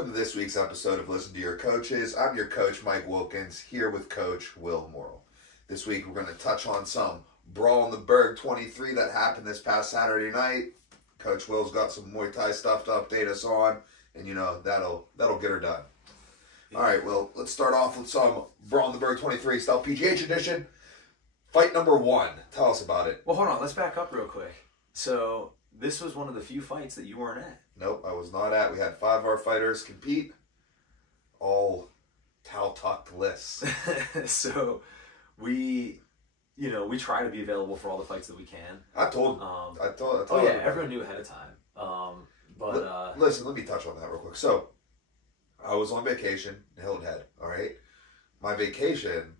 Welcome to this week's episode of Listen to Your Coaches. I'm your coach, Mike Wilkins, here with Coach Will Morrill. This week we're going to touch on some Brawl in the Berg 23 that happened this past Saturday night. Coach Will's got some Muay Thai stuff to update us on, and you know, that'll get her done. All right, well, let's start off with some Brawl in the Berg 23 style PGH edition. Fight number 1. Tell us about it. Well, hold on. Let's back up real quick. So this was one of the few fights that you weren't at. Nope, I was not at. We had 5 of our fighters compete, all tucked lists. So we try to be available for all the fights that we can. I told oh yeah, everyone knew ahead of time. Listen, let me touch on that real quick. So I was on vacation in Hilton Head. All right, my vacation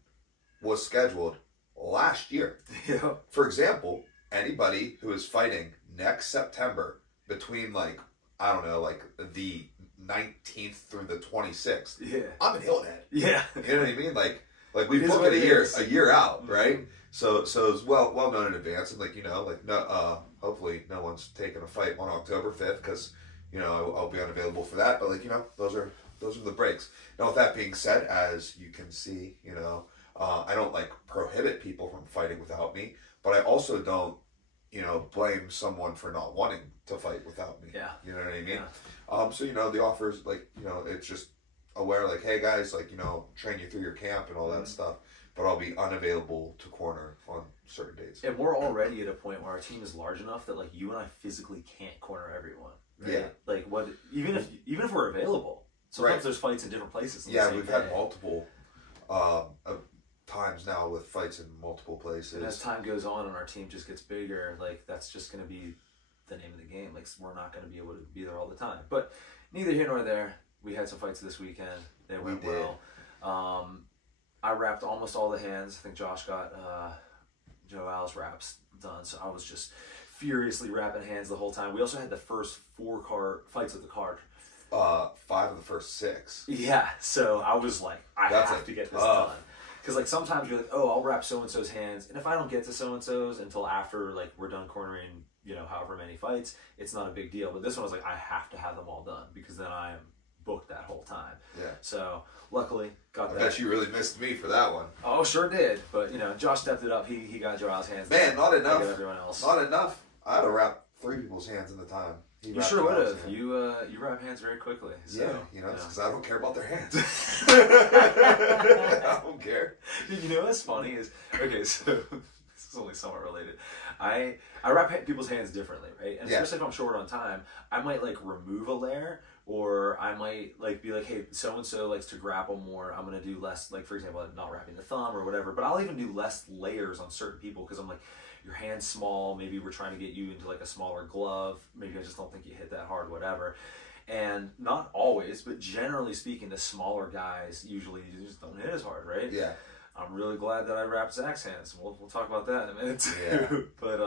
was scheduled last year. Yeah. For example, anybody who is fighting next September between the 19th through the 26th. Yeah. I'm in Hilton Head. Yeah. You know what I mean? Like we book it a year out, right? Mm-hmm. So it's well known in advance, and hopefully no one's taking a fight on October 5th because I'll be unavailable for that. But those are the breaks. Now with that being said, as you can see, I don't prohibit people from fighting without me, but I also don't blame someone for not wanting to fight without me. Yeah. You know what I mean? Yeah. So the offers it's just aware hey guys, train you through your camp and all that stuff, but I'll be unavailable to corner on certain dates. And we're already at a point where our team is large enough that you and I physically can't corner everyone. Right? Yeah. Even if we're available, sometimes there's fights in different places. Yeah, we've had multiple times now with fights in multiple places. And as time goes on and our team just gets bigger, that's just going to be the name of the game. We're not going to be able to be there all the time. But neither here nor there. We had some fights this weekend. They went well. I wrapped almost all the hands. I think Josh got Joao's wraps done. So I was just furiously wrapping hands the whole time. We also had the first 4 fights of the card. 5 of the first 6. Yeah. So I was like, I have to get this done. Because sometimes you're I'll wrap so-and-so's hands, and if I don't get to so-and-so's until after we're done cornering, however many fights, it's not a big deal. But this one was I have to have them all done because then I am booked that whole time. Yeah. So luckily got that. I bet you really missed me for that one. Oh, sure did. But Josh stepped it up. He got Joao's hands. Man, not enough. Everyone else. Not enough. I'd have wrapped 3 people's hands in the time. You sure would have. You wrap hands very quickly. So, yeah, it's because I don't care about their hands. I don't care. You know what's funny is, so this is only somewhat related. I wrap people's hands differently, right? And especially if I'm short on time, I might remove a layer, or I might be hey, so-and-so likes to grapple more. I'm going to do less, for example, not wrapping the thumb or whatever, but I'll even do less layers on certain people because I'm your hand's small, maybe we're trying to get you into a smaller glove, maybe I just don't think you hit that hard, whatever. And not always, but generally speaking, the smaller guys usually just don't hit as hard, right? Yeah. I'm really glad that I wrapped Zach's hands. We'll talk about that in a minute too. Yeah. But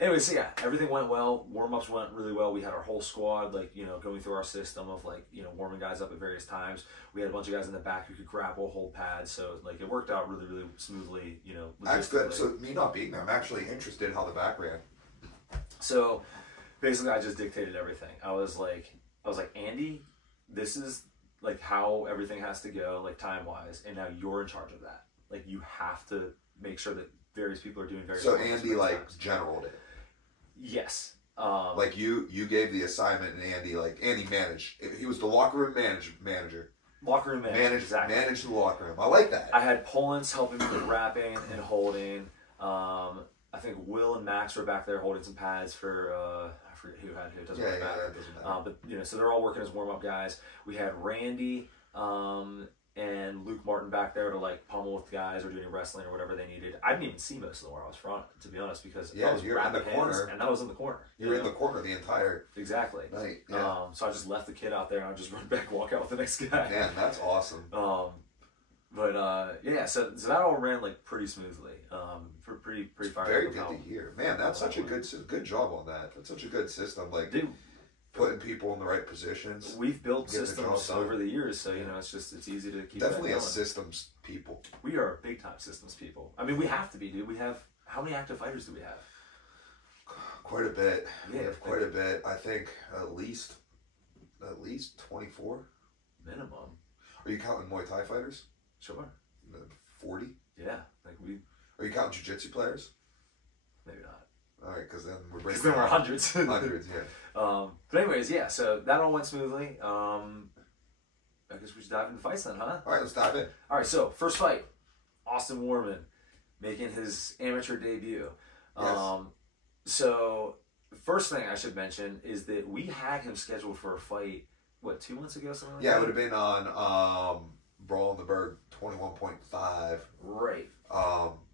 anyway, so yeah, everything went well. Warm-ups went really well. We had our whole squad, going through our system of warming guys up at various times. We had a bunch of guys in the back who could grapple, hold pads, so it worked out really, really smoothly. That's good. So me not being there, I'm actually interested in how the back ran. So basically, I just dictated everything. I was like, Andy, this is how everything has to go, time-wise, and now you're in charge of that. You have to make sure that various people are doing various. So Andy generaled it. Yes. You gave the assignment, and Andy managed. He was the locker room manager. Locker room manager. Exactly. Managed the locker room. I like that. I had Polans helping me with wrapping and holding. I think Will and Max were back there holding some pads for. I forget who had who. It doesn't really matter. It doesn't matter. But so they're all working as warm-up guys. We had Randy and Luke Martin back there to pummel with guys or doing wrestling or whatever they needed. I didn't even see most of the where I was from, to be honest, because I was you're in the corner, and I was in the corner. You were in the corner the entire night. Yeah. So I just left the kid out there and I just run back, walk out with the next guy. Man, that's awesome. Yeah, so that all ran pretty smoothly. Pretty fired. Very good to hear. Man, that's such a good job on that. That's such a good system. Dude, putting people in the right positions. We've built systems over the years, so it's easy to keep definitely that a going. systems people. We are big time systems people. I mean, we have to be, dude. We have how many active fighters do we have? Quite a bit. Yeah, we have quite a bit. I think at least at least 24 minimum. Are you counting Muay Thai fighters? Sure. 40. Yeah, like we. Are you counting Jiu Jitsu players? Maybe not. All right, because then we're breaking. Then we're hundreds. Hundreds, yeah. But anyways, yeah. So that all went smoothly. I guess we should dive into fights then, huh? All right, let's dive in. All right, so first fight, Austin Warman making his amateur debut. Yes. So first thing I should mention is that we had him scheduled for a fight, what, 2 months ago, something like that? Yeah, it would have been on Brawl in the Berg 21.5. Right.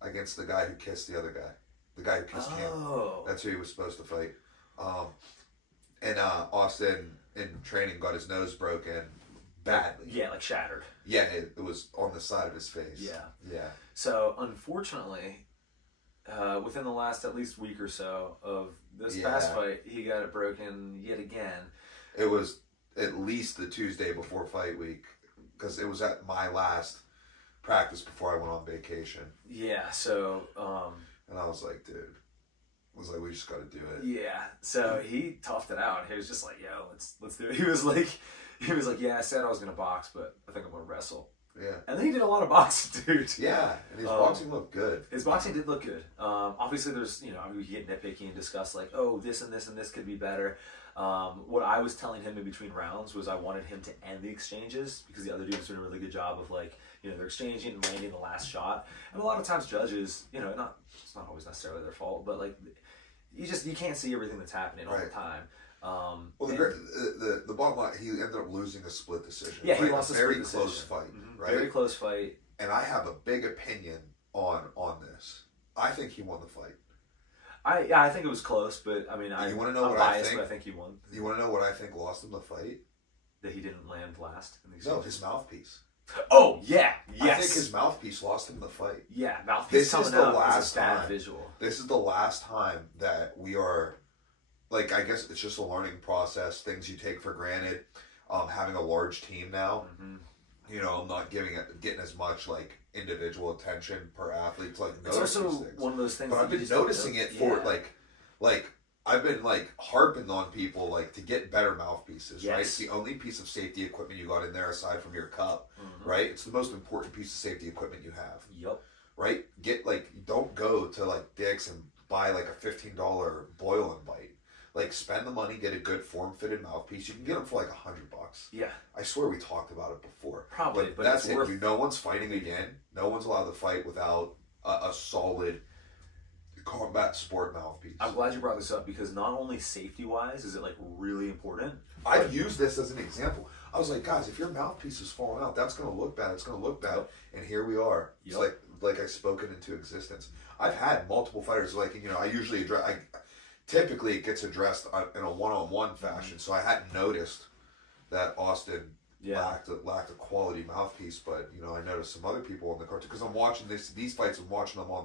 Against the guy who kissed the other guy. The guy who kissed Cam. That's who he was supposed to fight. And Austin, in training, got his nose broken badly. Yeah, like shattered. Yeah, it was on the side of his face. Yeah. Yeah. So, unfortunately, within the last at least week or so of this past fight, he got it broken yet again. It was at least the Tuesday before fight week, because it was at my last practice before I went on vacation. Yeah, so... and I was like, dude, we just got to do it. Yeah, so he toughed it out. He was just like, yo, let's do it. He was like, yeah, I said I was going to box, but I think I'm going to wrestle. Yeah. And then he did a lot of boxing, dude. Yeah, and his boxing looked good. His boxing did look good. Obviously, there's, we could get nitpicky and discuss, like, oh, this and this and this could be better. What I was telling him in between rounds was I wanted him to end the exchanges because the other dude was doing a really good job of, like, they're exchanging and landing the last shot. And a lot of times judges, it's not always necessarily their fault, but, like, you can't see everything that's happening all the time. Well, the bottom line, he ended up losing a split decision. Yeah, he lost a very split close decision. fight, right? Very close fight. And I have a big opinion on this. I think he won the fight. I think it was close, but I mean, you want to know I'm what biased, I think? But I think he won. You want to know what I think lost him the fight? That he didn't land last in the No, his mouthpiece. Oh yeah, yes. I think his mouthpiece lost him the fight. Yeah, mouthpiece coming out is a bad visual. This is the last time that we are, like, I guess it's just a learning process. Things you take for granted. Having a large team now, I'm not getting as much like individual attention per athlete to like notice it's also these things. One of those things. But I've been noticing it for like I've been like harping on people like to get better mouthpieces, right? It's the only piece of safety equipment you got in there aside from your cup, right? It's the most important piece of safety equipment you have. Yep. Right? Don't go to like Dick's and buy like a $15 boil and bite. Like, spend the money, get a good form-fitted mouthpiece. You can get them for like $100. Yeah. I swear we talked about it before. Probably, but that's it. No one's fighting again. No one's allowed to fight without a solid combat sport mouthpiece. I'm glad you brought this up because not only safety-wise is it like really important. I've used this as an example. I was like, guys, if your mouthpiece is falling out, that's going to look bad. It's going to look bad. And here we are. It's like I spoke it into existence. I've had multiple fighters, like, I usually address... Typically, it gets addressed in a one-on-one fashion, so I hadn't noticed that Austin lacked a quality mouthpiece. But I noticed some other people in the cartoon because I'm watching these fights. I'm watching them I'm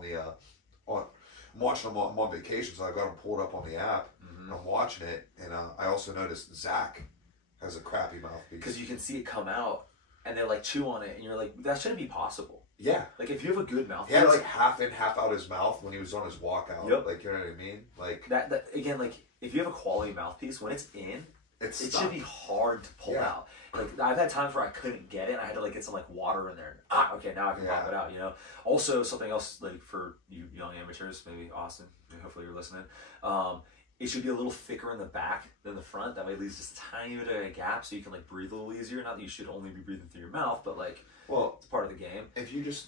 on vacation, so I got them pulled up on the app, and I'm watching it. And I also noticed Zach has a crappy mouthpiece because you can see it come out, and they like chew on it, and you're like, that shouldn't be possible. Yeah. Like, if you have a good mouthpiece... He had, like, half in, half out his mouth when he was on his walkout. Yep. Like, you know what I mean? Like... That again, like, if you have a quality mouthpiece, when it's in, it should be hard to pull out. Like, I've had times where I couldn't get it, and I had to, like, get some, like, water in there. Okay, now I can pop it out, Also, something else, like, for you young amateurs, maybe Austin, hopefully you're listening, it should be a little thicker in the back than the front. That way it leaves just a tiny bit of a gap so you can, like, breathe a little easier. Not that you should only be breathing through your mouth, but, like... Well, it's part of the game. If you just,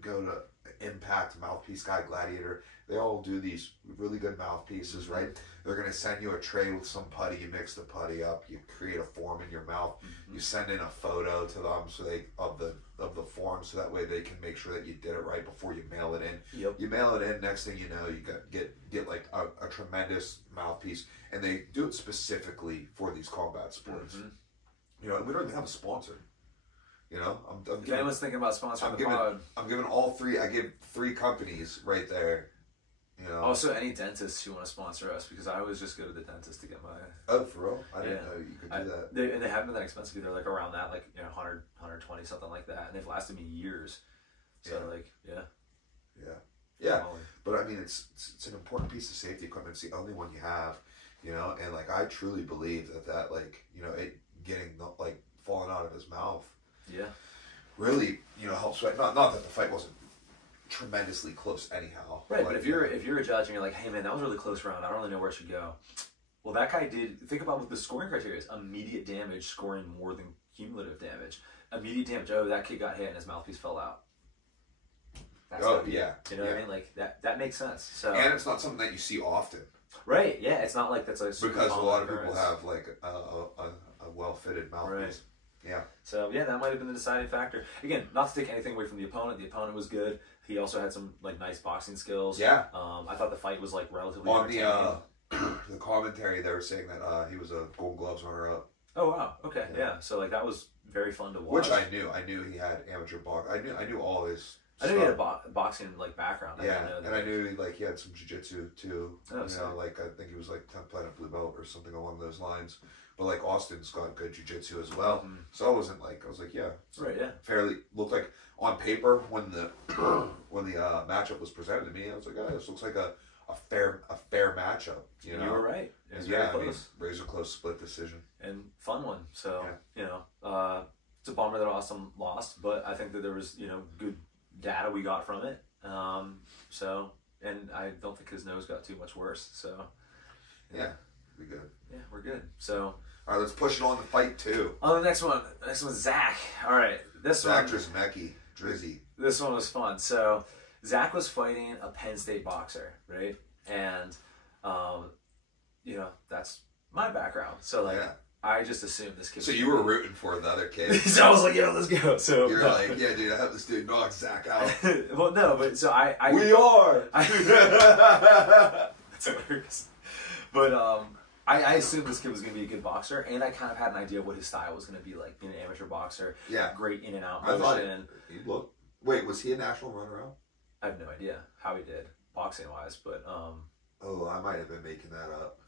go to Impact, Mouthpiece Guy, Gladiator, they all do these really good mouthpieces, right? They're going to send you a tray with some putty. You mix the putty up. You create a form in your mouth. You send in a photo to them of the form so that way they can make sure that you did it right before you mail it in. Yep. You mail it in. Next thing you know, you get like a tremendous mouthpiece, and they do it specifically for these combat sports. And we don't even have a sponsor. If anyone's thinking about sponsoring the pod, I'm giving all three. I give 3 companies right there. Also, any dentists who want to sponsor us, because I always just go to the dentist to get my. Oh, for real? I didn't know you could do that. They haven't been that expensive. They're like around that, like 100, 120, something like that, and they've lasted me years. So yeah. But I mean, it's an important piece of safety equipment. It's the only one you have. you know, and like I truly believe that like, you know, it getting like falling out of his mouth, really, you know, helps. Not that the fight wasn't tremendously close anyhow, right? Like, but if you're a judge and you're like, hey man, that was a really close round, I don't really know where it should go. Well, that guy did. Think about what the scoring criteria is: immediate damage, scoring more than cumulative damage. Immediate damage. Oh, that kid got hit and his mouthpiece fell out. That's yeah. You know what I mean? Like that makes sense. So and it's not something that you see often. Right. Yeah. It's not like that's a because a lot of people have like a well-fitted mouthpiece. Right. Yeah. So yeah, that might have been the deciding factor. Again, not to take anything away from the opponent. The opponent was good. He also had some like nice boxing skills. Yeah. I thought the fight was like relatively on the commentary. They were saying that he was a Gold Gloves runner-up. Oh wow. Okay. Yeah. So like that was very fun to watch. Which I knew. I knew he had amateur box. I knew all his. I knew he had a boxing like background. And I knew like he had some jiu-jitsu too. Oh, you know, like I think he was like 10th planet blue belt or something along those lines. But like Austin's got good jiu-jitsu as well. Mm-hmm. So I was like, yeah, right, yeah, fairly looked like on paper when the matchup was presented to me, I was like, oh, this looks like a fair matchup. You know, you were right. It was very close. I mean, razor close split decision and fun one. So you know, it's a bummer that Austin lost, but I think that there was good data we got from it. So, and I don't think his nose got too much worse. So, yeah, we good. Yeah, we're good. So, all right, let's push it on to fight 2. Oh, the next one's Zach. All right, Zach Drizzy. This one was fun. So, Zach was fighting a Penn State boxer, right? And, that's my background. So, like. Yeah. I just assumed this kid. So you were rooting for the other kid. So I was like, "Yeah, let's go." So you're like, "Yeah, dude, I have this dude knock Zach out." Well, no, but so I we are. That's hilarious. But I assumed this kid was going to be a good boxer, and I kind of had an idea of what his style was going to be like. Being an amateur boxer, great in and out motion. He looked. Wait, was he a national runner-up? I have no idea how he did boxing wise, but oh, I might have been making that up.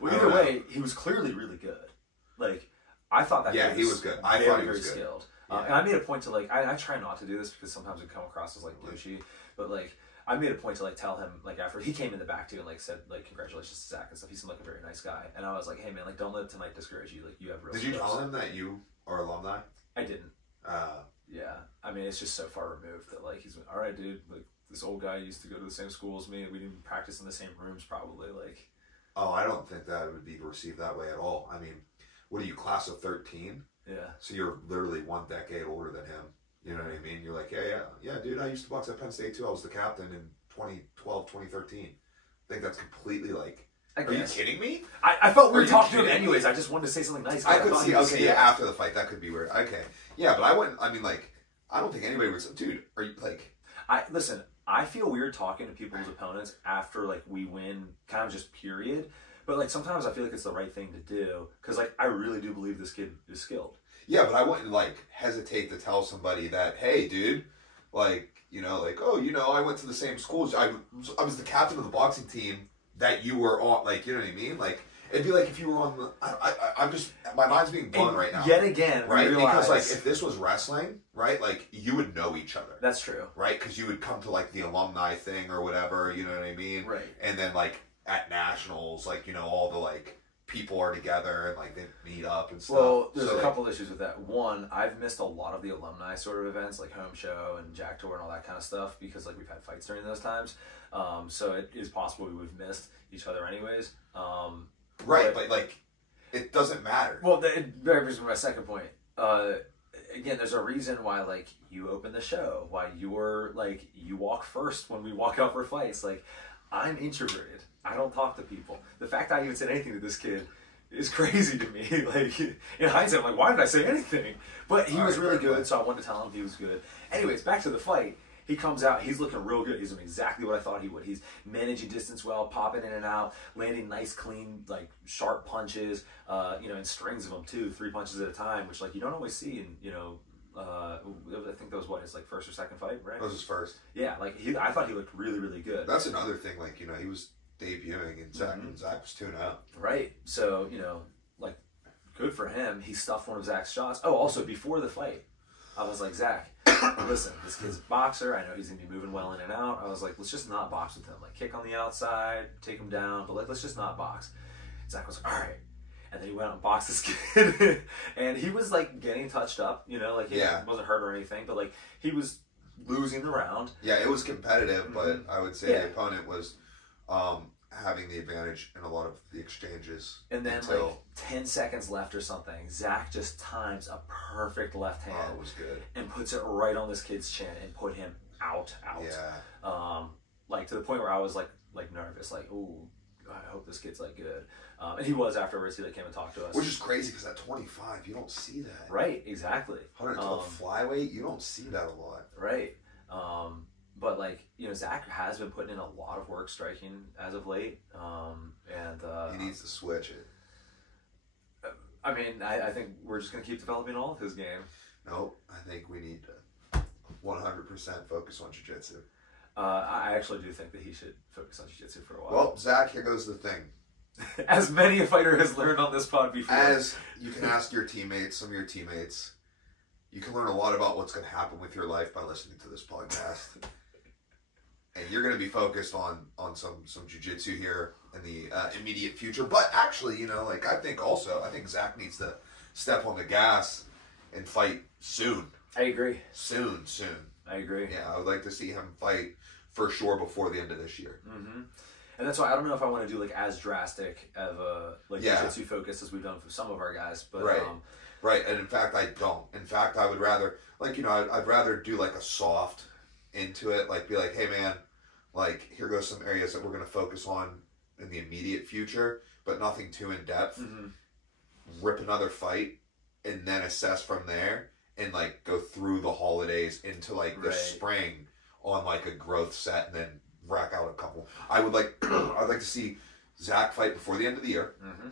Well, either way, he was clearly really good. Like, I thought that he was good. I thought he was very good. Skilled. And I made a point to, like, I try not to do this because sometimes it come across as, like, douchey. But, like, I made a point to, like, tell him, like, after he came in the back, too, and, like, said, like, congratulations to Zach and stuff. He seemed like a very nice guy. And I was like, hey, man, like, don't let tonight discourage you. Like, you have real Did you tell him that you are alumni? I didn't. Yeah. I mean, it's just so far removed that, like, he's like, all right, dude, like, this old guy used to go to the same school as me. We didn't practice in the same rooms, probably, like. Oh, I don't think that would be received that way at all. I mean, what are you, class of 13? Yeah. So you're literally 1 decade older than him. You know what I mean? You're like, yeah, dude, I used to box at Penn State too. I was the captain in 2012, 2013. I think that's completely like, are you kidding me? I felt weird talking to him anyways. I just wanted to say something nice. I could see, after the fight, that could be weird. Okay. Yeah, but I wouldn't, I mean, like, I don't think anybody would say, dude, are you, like. Listen, I feel weird talking to people's opponents after, like, we win, kind of just period. But, like, sometimes I feel like it's the right thing to do. Because, like, I really do believe this kid is skilled. Yeah, but I wouldn't, like, hesitate to tell somebody that, hey, dude, like, like, oh, I went to the same school. I was the captain of the boxing team that you were on. Like, you know what I mean? Like, it'd be like if you were on the. I'm just. My mind's being blown right now. Yet again, right? Because, like, if this was wrestling, right, like, you would know each other. That's true. Right? Because you would come to, like, the alumni thing or whatever, you know what I mean? Right. And then, like, at nationals, like, all the, like, people are together and, like, they meet up and stuff. Well, there's a couple issues with that. One, I've missed a lot of the alumni sort of events, like Home Show and Jack Tour and all that kind of stuff, because, like, we've had fights during those times. So it is possible we would have missed each other anyways. Right, but, like, it doesn't matter. Well, it brings me to my second point. Again, there's a reason why, like, you open the show, why you're, like, you walk first when we walk out for fights. Like, I'm introverted. I don't talk to people. The fact I even said anything to this kid is crazy to me. Like, in hindsight, I'm like, why did I say anything? But he was really good, so I wanted to tell him he was good. Anyways, back to the fight. He comes out, he's looking real good. He's doing exactly what I thought he would. He's managing distance well, popping in and out, landing nice, clean, like, sharp punches, in strings of them too, 3 punches at a time, which, like, you don't always see in, I think that was his, like, first or second fight, right? That was his first. Yeah, like, I thought he looked really, really good. That's another thing, like, he was debuting and Zach was 2-0. Right. So, like, good for him. He stuffed one of Zach's shots. Oh, also, before the fight, I was like, Zach, listen, this kid's a boxer. I know he's going to be moving well in and out. I was like, let's just not box with him. Like, kick on the outside, take him down, but, like, let's just not box. Zach was like, all right. And then he went out and boxed this kid. And he was like getting touched up, you know, like he wasn't hurt or anything, but like he was losing the round. Yeah, it was competitive, but I would say the opponent was having the advantage in a lot of the exchanges. And then like 10 seconds left or something, Zach just times a perfect left hand. Oh, it was good. And puts it right on this kid's chin and put him out. Yeah. Like to the point where I was like nervous, like, ooh, I hope this kid's like good. And he was afterwards. He like came and talked to us. Which is crazy because at 25, you don't see that. Right, exactly. 112 flyweight, you don't see that a lot. Right. But like, you know, Zach has been putting in a lot of work striking as of late. And he needs to switch it. I mean, I think we're just going to keep developing all of his game. Nope. I think we need to 100% focus on jiu-jitsu. I actually do think that he should focus on jiu-jitsu for a while. Well, Zach, here goes the thing. As many a fighter has learned on this pod before. As you can ask your teammates, some of your teammates, you can learn a lot about what's going to happen with your life by listening to this podcast. And you're going to be focused on some jiu-jitsu here in the immediate future. But actually, you know, like I think Zach needs to step on the gas and fight soon. I agree. Soon. I agree. Yeah, I would like to see him fight for sure before the end of this year. Mm-hmm. And that's why I don't know if I want to do like as drastic of a like jiu-jitsu focus as we've done for some of our guys. But right. And in fact, I don't. In fact, I would rather I'd rather do like a soft into it, like be like, hey man, like here goes some areas that we're going to focus on in the immediate future, but nothing too in depth. Mm-hmm. Rip another fight and then assess from there and like go through the holidays into like the spring on like a growth set and then rack out a couple. I'd like to see Zach fight before the end of the year. Mm-hmm.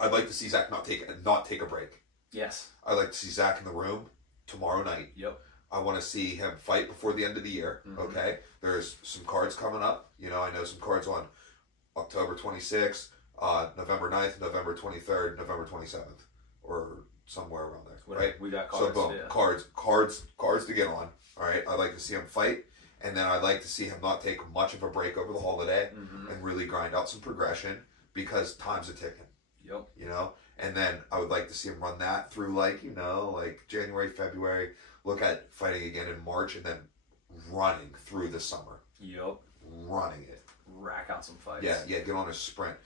I'd like to see Zach not take a break. Yes. I'd like to see Zach in the room tomorrow night. Yep. I want to see him fight before the end of the year. Mm-hmm. Okay. There's some cards coming up. You know, I know some cards on October 26th, November 9th, November 23rd, November 27th, or somewhere around there. Right. We got cards. So boom, cards to get on. All right. I'd like to see him fight. And then I'd like to see him not take much of a break over the holiday and really grind out some progression because time's a ticking. Yep. You know? And then I would like to see him run that through like January, February, look at fighting again in March and then running through the summer. Yep. Running it. Rack out some fights. Yeah, get on a sprint.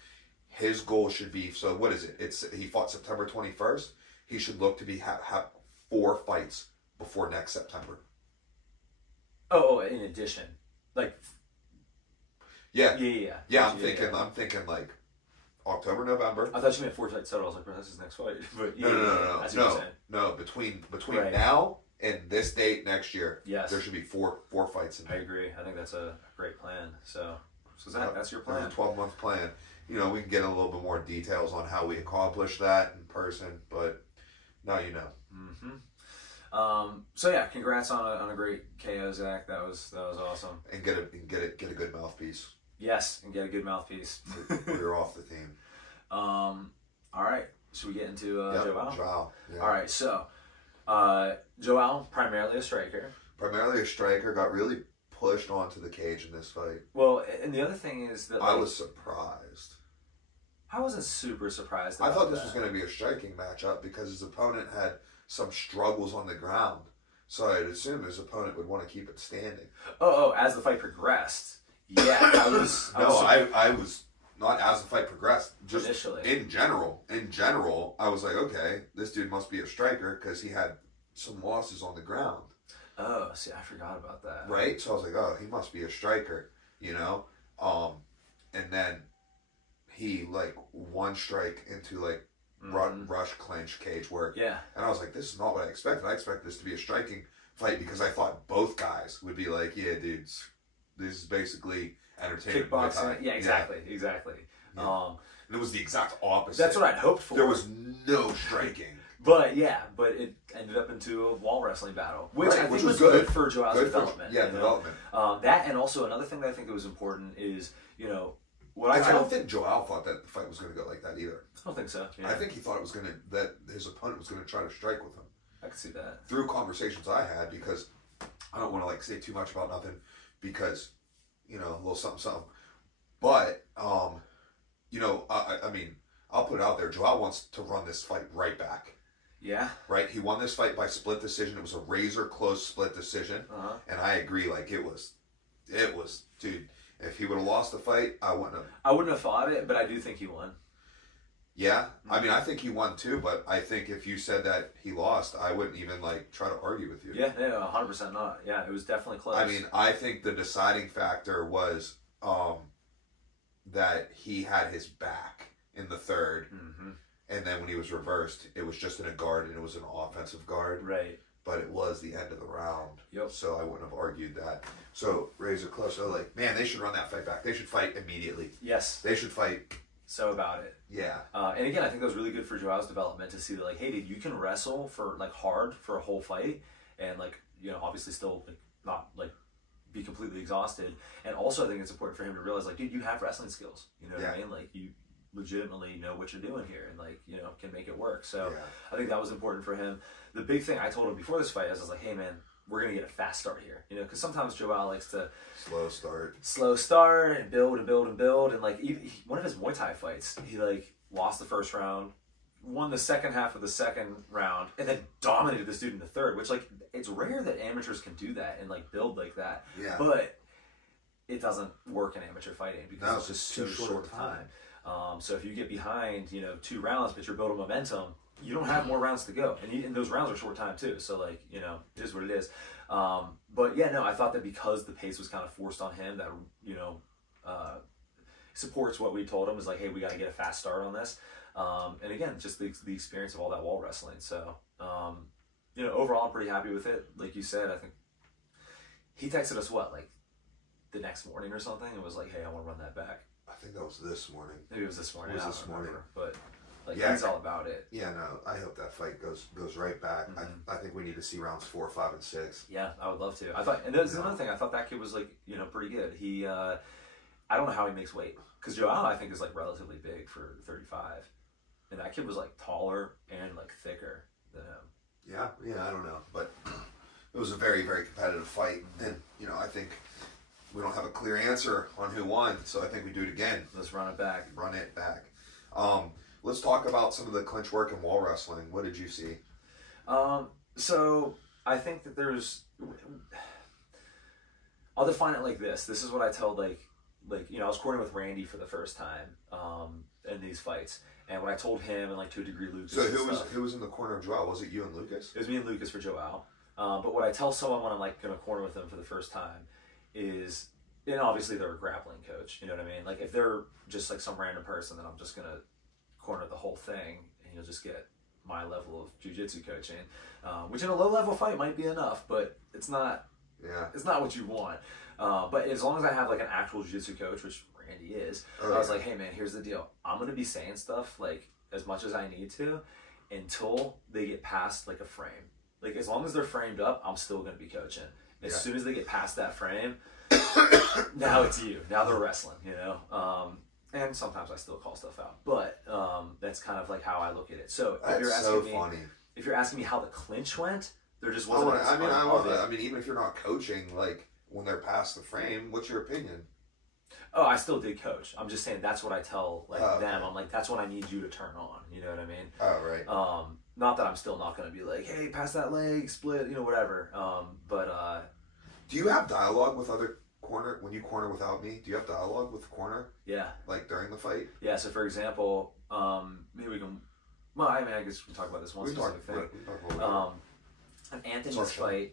His goal should be, so what is it? He fought September 21st. He should look to have 4 fights before next September. Oh, in addition, like, yeah, I'm thinking like October, November. I thought you meant 4 fights total. I was like, bro, that's his next fight. But no. Between now and this date next year, yes, there should be four fights in there. I agree. I think that's a great plan. So Zach, that's your plan. That's a 12-month plan. You know, we can get a little bit more details on how we accomplish that in person, but now you know. Mm-hmm. So yeah, congrats on a great KO, Zach. That was awesome. And get a good mouthpiece. Yes, and get a good mouthpiece. We're off the team. All right. Should we get into Joao? Joao. Yeah. All right. So Joao, primarily a striker. Primarily a striker, got really pushed onto the cage in this fight. Well, and the other thing is that I was surprised. I wasn't super surprised. I thought this was going to be a striking matchup because his opponent had some struggles on the ground. So I'd assume his opponent would want to keep it standing. Oh, as the fight progressed. Yeah, I was not as the fight progressed. Just initially. In general, I was like, okay, this dude must be a striker because he had some losses on the ground. Oh, see, I forgot about that. Right? So I was like, oh, he must be a striker, you know? And then he, like, one strike into, like, rush clinch cage work. Yeah. And I was like, this is not what I expected. I expected this to be a striking fight because I thought both guys would be like, yeah, dudes, this is basically entertainment. Kickboxing. Yeah, exactly. Yeah. And it was the exact opposite. That's what I'd hoped for. There was no striking. But it ended up into a wall wrestling battle, which I think was good for Joao's development. Development. That, and also another thing that I think that was important is, you know, I don't think Joao thought that the fight was going to go like that either. I don't think so. Yeah. I think he thought that his opponent was going to try to strike with him. I can see that. Through conversations I had, because I don't want to like say too much about nothing because, you know, a little something. But you know, I mean, I'll put it out there. Joao wants to run this fight right back. Yeah. Right? He won this fight by split decision. It was a razor close split decision. And I agree, like, it was, dude, if he would have lost the fight, I wouldn't have fought it, but I do think he won. Yeah, I mean, I think he won too, but I think if you said that he lost, I wouldn't even like try to argue with you. Yeah, no, 100% not. Yeah, it was definitely close. I mean, I think the deciding factor was that he had his back in the third, and then when he was reversed, it was just in a guard, and it was an offensive guard. Right. But it was the end of the round. Yep. So I wouldn't have argued that. So razor close. So like, man, they should run that fight back. They should fight immediately. Yes. They should fight. So about it. Yeah. And again, I think that was really good for Joao's development to see that, like, hey, dude, you can wrestle for, like, hard for a whole fight and, like, you know, obviously still, like, not, like, be completely exhausted. And also I think it's important for him to realize, like, dude, you have wrestling skills. You know what I mean? Like, you legitimately know what you're doing here and, like, you know, can make it work. So I think that was important for him. The big thing I told him before this fight is I was like, hey, man, we're going to get a fast start here. You know, because sometimes Joao likes to... Slow start and build and build and build. And, like, one of his Muay Thai fights, he, like, lost the first round, won the second half of the second round, and then dominated this dude in the third, which, like, it's rare that amateurs can do that and, like, build like that. Yeah. But it doesn't work in amateur fighting because it's just so short time. So if you get behind, you know, 2 rounds, but you're building momentum, you don't have more rounds to go. And those rounds are short time, too. So, like, you know, it is what it is. But, yeah, no, I thought that because the pace was kind of forced on him, that, you know, supports what we told him, is like, hey, we got to get a fast start on this. And, again, just the experience of all that wall wrestling. So, you know, overall, I'm pretty happy with it. Like you said, I think he texted us, what, like, the next morning or something? And was like, hey, I want to run that back. I think that was this morning. Maybe it was this morning. It was this morning. But... like, yeah, he's all about it. Yeah, no, I hope that fight goes right back. I think we need to see rounds 4, 5, and 6. Yeah, I would love to. I thought, and there's another thing. I thought that kid was, like, you know, pretty good. He, I don't know how he makes weight, because Joao, I think, is, like, relatively big for 35, and that kid was, like, taller and, like, thicker than him. Yeah, I don't know, but it was a very, very competitive fight, and you know, I think we don't have a clear answer on who won, so I think we do it again. Let's run it back. Let's talk about some of the clinch work and wall wrestling. What did you see? So I think that there's... I'll define it like this. This is what I told, like you know, I was courting with Randy for the first time in these fights. And what I told him, and, like, to a degree, Lucas. So who was in the corner of Joao? Was it you and Lucas? It was me and Lucas for Joao. But what I tell someone when I'm, like, going to corner with them for the first time is... and obviously they're a grappling coach, you know what I mean? Like, if they're just, like, some random person, then I'm just going to corner the whole thing, and you'll just get my level of jiu-jitsu coaching, which in a low-level fight might be enough, but it's not. Yeah. It's not what you want. But as long as I have, like, an actual jiu-jitsu coach, which Randy is, I was like, hey man, here's the deal. I'm gonna be saying stuff, like, as much as I need to until they get past, like, a frame. Like, as long as they're framed up, I'm still gonna be coaching. As soon as they get past that frame, now it's you. Now they're wrestling, you know. And sometimes I still call stuff out, but that's kind of like how I look at it. So if you're asking if you're asking me how the clinch went, there just wasn't. I mean, even if you're not coaching, like, when they're past the frame, what's your opinion? Oh, I still did coach. I'm just saying that's what I tell, like, them. I'm like, that's what I need you to turn on. You know what I mean? Oh, right. Not that I'm still not going to be like, hey, pass that leg, split, you know, whatever. But do you have dialogue with other corner when you corner without me? Do you have dialogue with the corner? Yeah. Like during the fight? Yeah. So for example, maybe we can. Well, I mean, I guess we can talk about this one specific thing. Anthony's fight,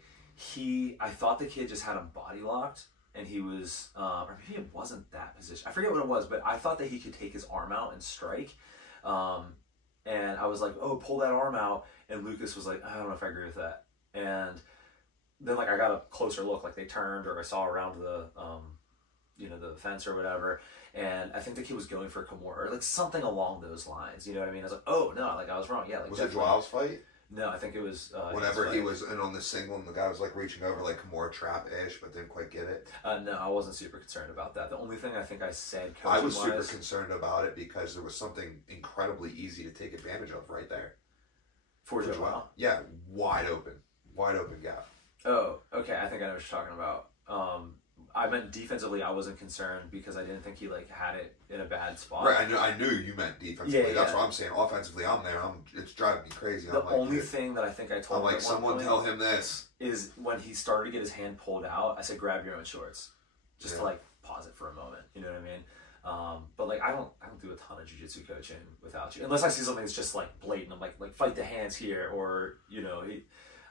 I thought the kid just had him body locked, and he was, or maybe it wasn't that position. I forget what it was, but I thought that he could take his arm out and strike. And I was like, oh, pull that arm out. And Lucas was like, I don't know if I agree with that. And then, like, I got a closer look, like they turned, or I saw around the, you know, the fence or whatever. And I think the kid was going for a Kimura, or like something along those lines. You know what I mean? I was like, oh no, like I was wrong. Yeah, like was it Joao's fight? No, I think it was whenever he was in on the single and the guy was like reaching over like Kimura trap-ish, but didn't quite get it. No, I wasn't super concerned about that. The only thing I think I said, I was super concerned about it because there was something incredibly easy to take advantage of right there for Joao. Yeah, wide open gap. Oh, okay. I think I know what you're talking about. I meant defensively. I wasn't concerned because I didn't think he like had it in a bad spot. Right. I knew you meant defensively. Yeah, that's what I'm saying. Offensively, I'm there. It's driving me crazy. The only thing that I think I told him, like, someone tell him this, is when he started to get his hand pulled out, I said, grab your own shorts, just to like pause it for a moment. You know what I mean? But like I don't do a ton of jiu-jitsu coaching without you, unless I see something that's just like blatant. I'm like fight the hands here, or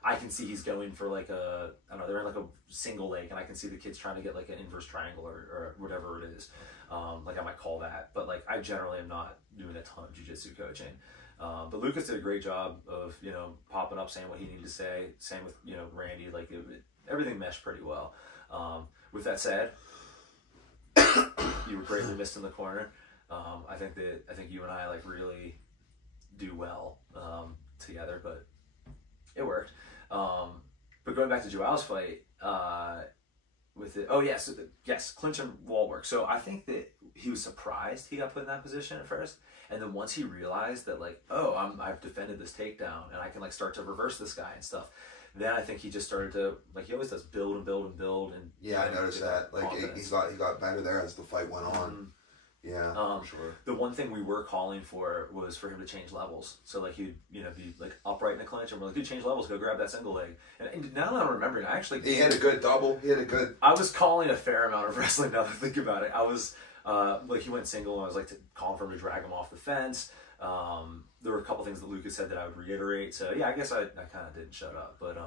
I can see he's going for like I don't know, they're in like a single leg, and I can see the kid's trying to get like an inverse triangle or whatever it is. Like I might call that, but like I generally am not doing a ton of jiu-jitsu coaching. But Lucas did a great job of popping up, saying what he needed to say. Same with Randy. Like everything meshed pretty well. With that said, you were greatly missed in the corner. I think you and I like really do well together, but it worked. But going back to Joao's fight, with it, clinch and wall work. So I think that he was surprised he got put in that position at first, and then once he realized that like, I've defended this takedown and I can like start to reverse this guy and stuff, then I think he just started to, like he always does, build and build and build. And yeah, I noticed that. Like he got better there as the fight went on. Mm-hmm. Yeah, for sure. The one thing we were calling for was for him to change levels. So like he'd be like upright in a clinch, and we're like, dude, change levels, go grab that single leg. And now that I'm remembering, he had a good double. I was calling a fair amount of wrestling now that I think about it. I was like he went single, and I was like calling for him to drag him off the fence. There were a couple things that Lucas said that I would reiterate. So yeah, I guess I kind of didn't shut up, but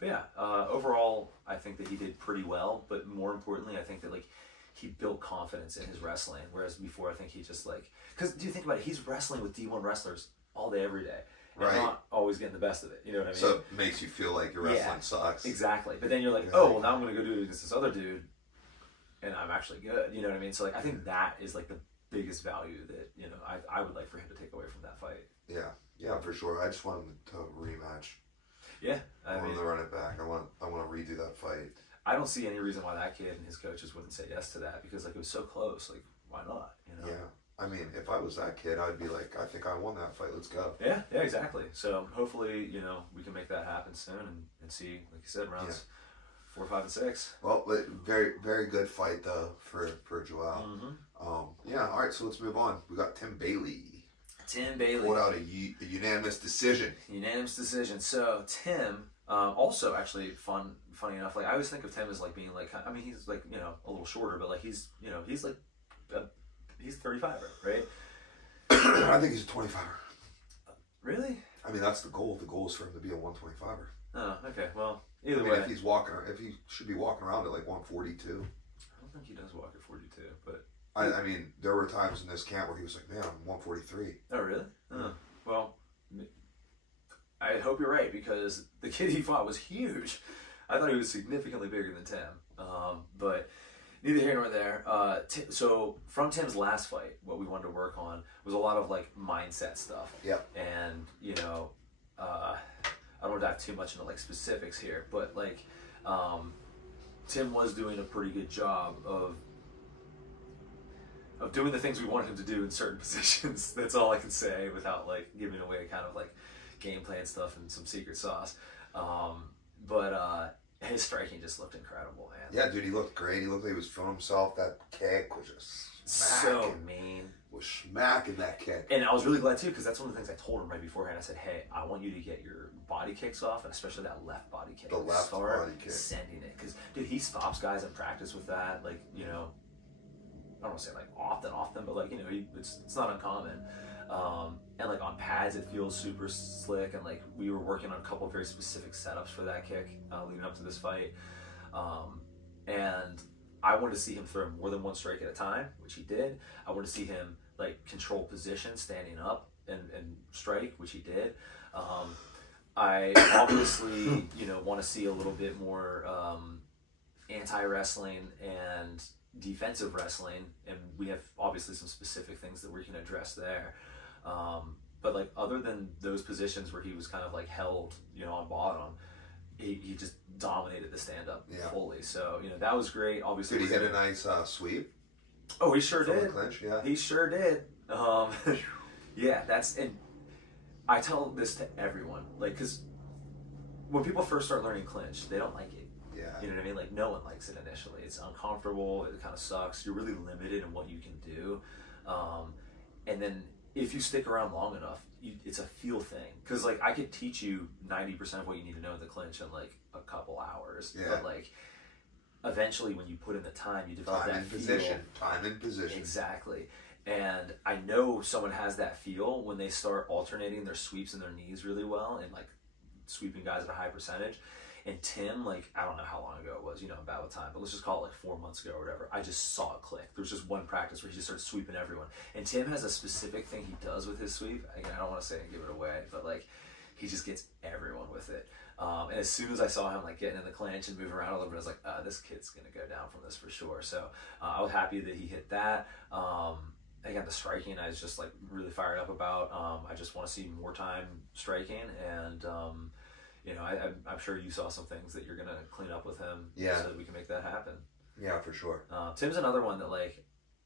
yeah. Overall, I think that he did pretty well. But more importantly, I think that like he built confidence in his wrestling, whereas before I think he just like, because do you think about it, he's wrestling with D1 wrestlers all day, every day, and not always getting the best of it. You know what I mean? So it makes you feel like your wrestling sucks. Exactly. But then you're like, oh, well, now I'm going to go do it against this other dude, and I'm actually good. You know what I mean? So like I think that is like the biggest value that I would like for him to take away from that fight. Yeah, for sure. I just want him to rematch. Yeah, I want him to run it back. I want to redo that fight. I don't see any reason why that kid and his coaches wouldn't say yes to that, because like it was so close. Like, why not? Yeah. I mean, if I was that kid, I'd be like, I think I won that fight. Let's go. Yeah, exactly. So hopefully, we can make that happen soon and see, like you said, rounds 4, 5, and 6. Well, very, very good fight though for Joao. Mm-hmm. Yeah. All right. So let's move on. We got Tim Bailey. Pulled out a unanimous decision. So Tim, also actually funny enough, like I always think of Tim as like being like, I mean, he's like a little shorter, but like he's like he's 35, right? I think he's a 25er. Really? I mean, that's the goal. The goal is for him to be a 125er. Oh, okay. Well, either way, if he should be walking around at like 142. I don't think he does walk at 42, but I mean, there were times in this camp where he was like, man, I'm 143. Oh, really? Well, I hope you're right, because the kid he fought was huge. I thought he was significantly bigger than Tim. But neither here nor there. So from Tim's last fight, what we wanted to work on was a lot of like mindset stuff. Yep. And, I don't want to dive too much into like specifics here, but like Tim was doing a pretty good job of doing the things we wanted him to do in certain positions. That's all I can say without like giving away kind of like game plan stuff and some secret sauce. But his striking just looked incredible, man. Yeah, dude, he looked great. He looked like he was feeling himself. That kick was just so mean. Was smacking that kick. And I was really glad too, because that's one of the things I told him right beforehand. I said, hey, I want you to get your body kicks off, and especially that left body kick. The left body kick. Sending it. Because, dude, he stops guys in practice with that. Like, I don't want to say like often, but like, it's not uncommon. And like on pads, it feels super slick, and like we were working on a couple of very specific setups for that kick leading up to this fight. And I wanted to see him throw more than one strike at a time, which he did. I wanted to see him like control position, standing up and strike, which he did. I obviously, want to see a little bit more anti-wrestling and defensive wrestling, and we have obviously some specific things that we can address there. But like other than those positions where he was kind of like held, on bottom, he just dominated the stand-up fully. So, that was great. Obviously, did he hit a nice sweep? Oh, he sure did. Clinch, yeah. He sure did. Yeah, and I tell this to everyone, like, because when people first start learning clinch, they don't like it. Yeah. Yeah. You know what I mean? Like, no one likes it initially. It's uncomfortable. It kind of sucks. You're really limited in what you can do. And then if you stick around long enough, it's a feel thing. Because, like, I could teach you 90% of what you need to know in the clinch in, like, a couple hours. Yeah. But, like, eventually when you put in the time, you develop that feel. Time and position. Exactly. And I know someone has that feel when they start alternating their sweeps and their knees really well and, like, sweeping guys at a high percentage. And Tim, like, I don't know how long ago it was, you know, about the time, but let's just call it like 4 months ago or whatever. I just saw it click. There was just one practice where he just started sweeping everyone. And Tim has a specific thing he does with his sweep. Again, I don't want to say and give it away, but, like, he just gets everyone with it. And as soon as I saw him, like, getting in the clinch and moving around a little bit, I was like, this kid's going to go down from this for sure. So I was happy that he hit that. Again, the striking, I was just, like, really fired up about. I just want to see more time striking. And, you know, I'm sure you saw some things that you're going to clean up with him so that we can make that happen. Yeah, for sure. Tim's another one that, like,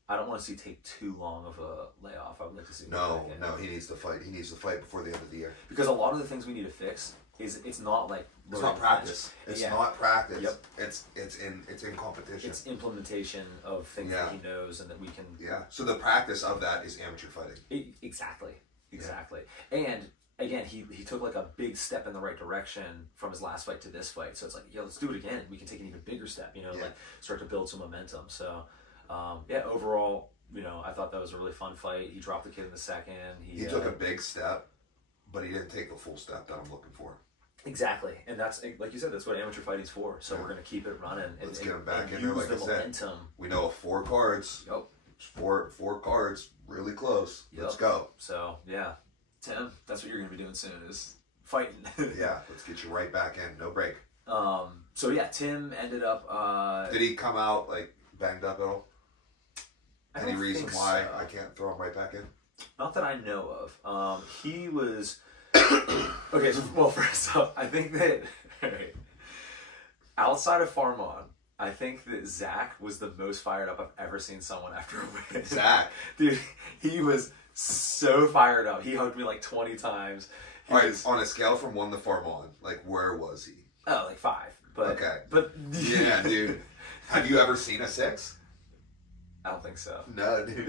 I don't want to see take too long of a layoff. I would like to see him No, he needs to fight. He needs to fight before the end of the year. Because a lot of the things we need to fix is it's not like it's not practice. It's not practice. Yep. It's in competition. It's implementation of things that he knows and that we can. Yeah. So the practice of that is amateur fighting. Exactly. And again, he took, like, a big step in the right direction from his last fight to this fight. So it's like, let's do it again. We can take an even bigger step, you know, like start to build some momentum. So, overall, you know, I thought that was a really fun fight. He dropped the kid in the second. He took a big step, but he didn't take the full step that I'm looking for. Exactly. And that's, like you said, that's what amateur fighting's for. So we're going to keep it running. Let's get him back in there, like I said. Momentum. We know 4 cards. Yep. Four cards, really close. Yep. Let's go. So, yeah. Tim, that's what you're going to be doing soon, is fighting. Yeah, let's get you right back in. No break. So, yeah, Tim ended up... Did he come out, like, banged up at all? Any reason why I can't throw him right back in? Not that I know of. He was... Okay, so, well, first off, I think that... Right, outside of Farmon, I think that Zach was the most fired up I've ever seen someone after a win. Zach? Dude, he was so fired up. He hugged me like 20 times. On a scale from 1 to Farmon, like, where was he? Oh, like 5. But, okay. But yeah, dude. Have you ever seen a 6? I don't think so. No, dude.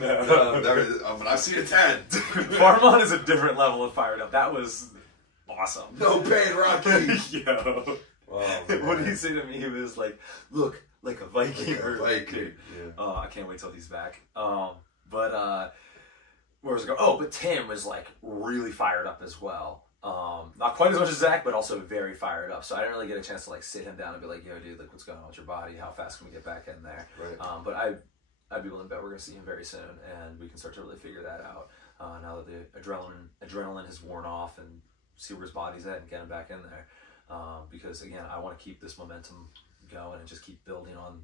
No. But I've seen a 10. Farmon is a different level of fired up. That was awesome. No pain, Rocky. Yo. Oh, what did he say to me? He was like, look, like a Viking. Like a Viking. Yeah. Oh, I can't wait till he's back. But where was it going? Oh, but Tim was, like, really fired up as well. Not quite as much as Zach, but also very fired up. So I didn't really get a chance to, like, sit him down and be like, yo, dude, like, what's going on with your body? How fast can we get back in there? Right. But I'd be willing to bet we're going to see him very soon, and we can start to really figure that out now that the adrenaline has worn off, and see where his body's at and get him back in there. Because, again, I want to keep this momentum going and just keep building on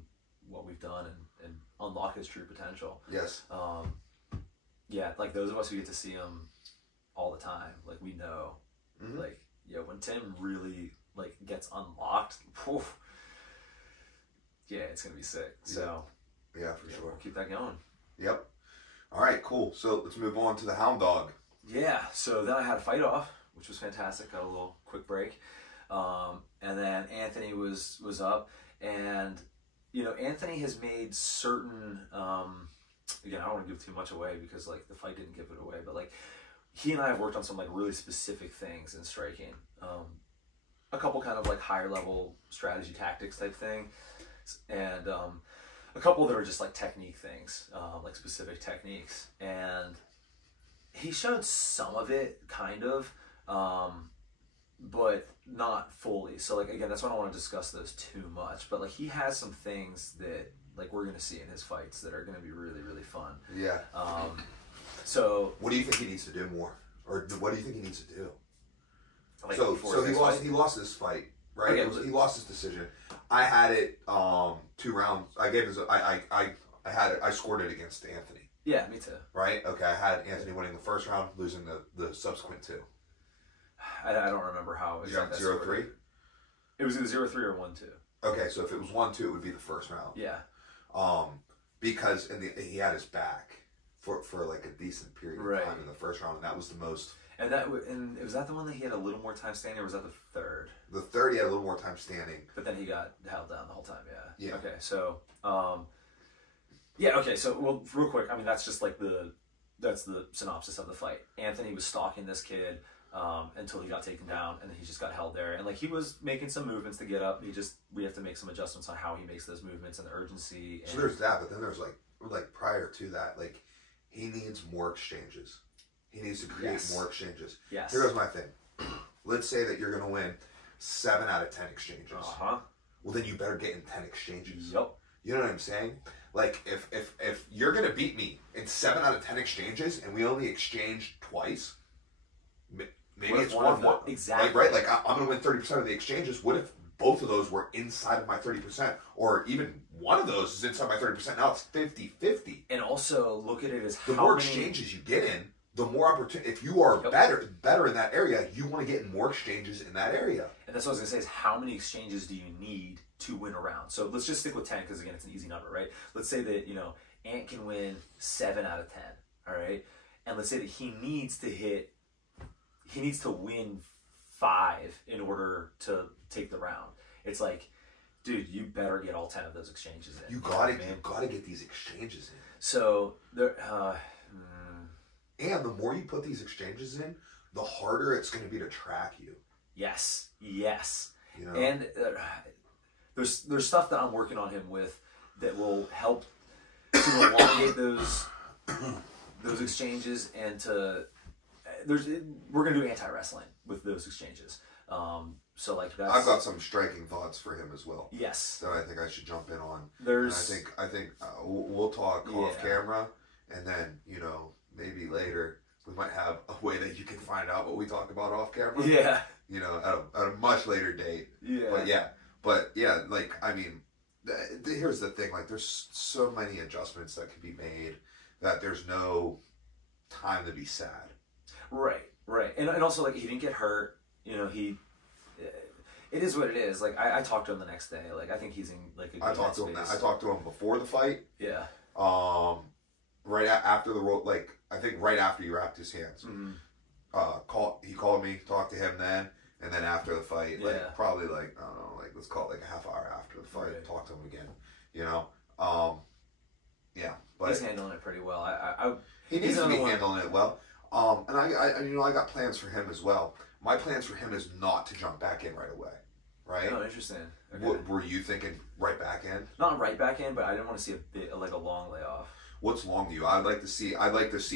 what we've done and unlock his true potential. Yes. Yeah, like, those of us who get to see him all the time, like, we know, like, when Tim really, like, gets unlocked, yeah, it's gonna be sick. So, yeah, for sure. We'll keep that going. Yep. All right, cool. So let's move on to the Hound Dog. Yeah. So then I had a fight off, which was fantastic. Got a little quick break, and then Anthony was up, and you know, Anthony has made certain. Again, I don't want to give too much away because, like, the fight didn't give it away, but, like, he and I have worked on some, like, really specific things in striking. A couple kind of, like, higher level strategy tactics type thing, and a couple that are just, like, technique things, like specific techniques. And he showed some of it, kind of, but not fully. So, like, again, that's why I don't want to discuss those too much. But, like, he has some things that, like, we're going to see in his fights that are going to be really, really fun. Yeah. So... What do you think he needs to do more? Or what do you think he needs to do? Like, so he lost this fight, right? Okay, he lost his decision. I had it 2 rounds. I gave his... I had it. I scored it against Anthony. Yeah, me too. Right? Okay, I had Anthony winning the first round, losing the subsequent 2. I don't remember how it was. 0-3? It was either 0-3 or 1-2. Okay, so if it was 1-2, it would be the first round. Yeah. Because he had his back for like a decent period of time in the first round, and that was the most. And was that the one that he had a little more time standing, or was that the third? The third, he had a little more time standing. But then he got held down the whole time, yeah. Yeah. Okay, so, okay, so, well, real quick, I mean, that's just like that's the synopsis of the fight. Anthony was stalking this kid until he got taken down, and then he just got held there. And, like, he was making some movements to get up. We have to make some adjustments on how he makes those movements and the urgency. And, so there's that, but then there's, like prior to that, like, he needs more exchanges. He needs to create more exchanges. Yes. Here goes my thing. Let's say that you're going to win 7 out of 10 exchanges. Uh-huh. Well, then you better get in 10 exchanges. Yep. You know what I'm saying? Like, if you're going to beat me in 7 out of 10 exchanges and we only exchanged twice, maybe it's 1-1. Exactly. Like, right? Like, I'm going to win 30% of the exchanges. What if both of those were inside of my 30%? Or even one of those is inside my 30%. Now it's 50-50. And also, look at it as the more exchanges you get in, the more opportunity. If you are better in that area, you want to get more exchanges in that area. And that's what I was going to say is how many exchanges do you need to win a round? So let's just stick with 10 because, again, it's an easy number, right? Let's say that, Ant can win 7 out of 10, all right? And let's say that he needs to win 5 in order to take the round. It's like, dude, you better get all 10 of those exchanges in. You gotta get these exchanges in. So, and the more you put these exchanges in, the harder it's going to be to track you. Yes. And there's stuff that I'm working on him with that will help to elongate those exchanges and we're going to do anti-wrestling with those exchanges. So like that's... I've got some striking thoughts for him as well. Yes. That I think I should jump in on. There's... And I think we'll talk off camera, and then maybe later we might have a way that you can find out what we talked about off camera. Yeah. At a much later date. Yeah. But like, I mean, here's the thing. Like, there's so many adjustments that can be made that there's no time to be sad. Right. And also, like, he didn't get hurt. It is what it is. Like, I talked to him the next day. Like, I think he's in, like, a good I talked to him before the fight. Yeah. Right after the roll, like, I think right after he wrapped his hands. Mm-hmm. He called me, talked to him then, and then after the fight, like, probably, like, I don't know, like, let's call it, like, a half hour after the fight, talk to him again, but he's handling it pretty well. He needs to be handling it well. And I got plans for him as well. My plans for him is not to jump back in right away, right? Oh, interesting. Okay. What were you thinking? Right back in? Not right back in, but I didn't want to see a long layoff. What's long to you? I'd like to see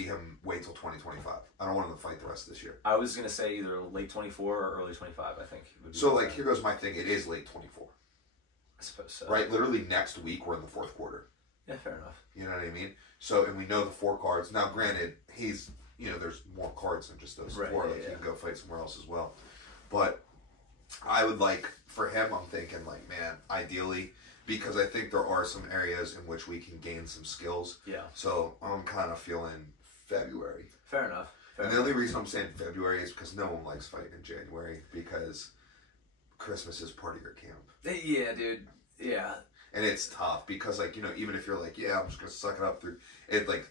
him wait till 2025. I don't want him to fight the rest of this year. I was gonna say either late 24 or early 25. I think. So like, here goes my thing. It is late 24. I suppose so. Right, literally next week we're in the 4th quarter. Yeah, fair enough. You know what I mean? So, and we know the 4 cards. Now, granted, he's there's more cards than just those 4. Like, he can go fight somewhere else as well. But I would like, for him, I'm thinking, like, man, ideally, because I think there are some areas in which we can gain some skills. Yeah. So I'm kind of feeling February. Fair enough. The only reason I'm saying February is because no one likes fighting in January, because Christmas is part of your camp. Yeah, dude. Yeah. And it's tough because, like, even if you're like, yeah, I'm just going to suck it up through it, like,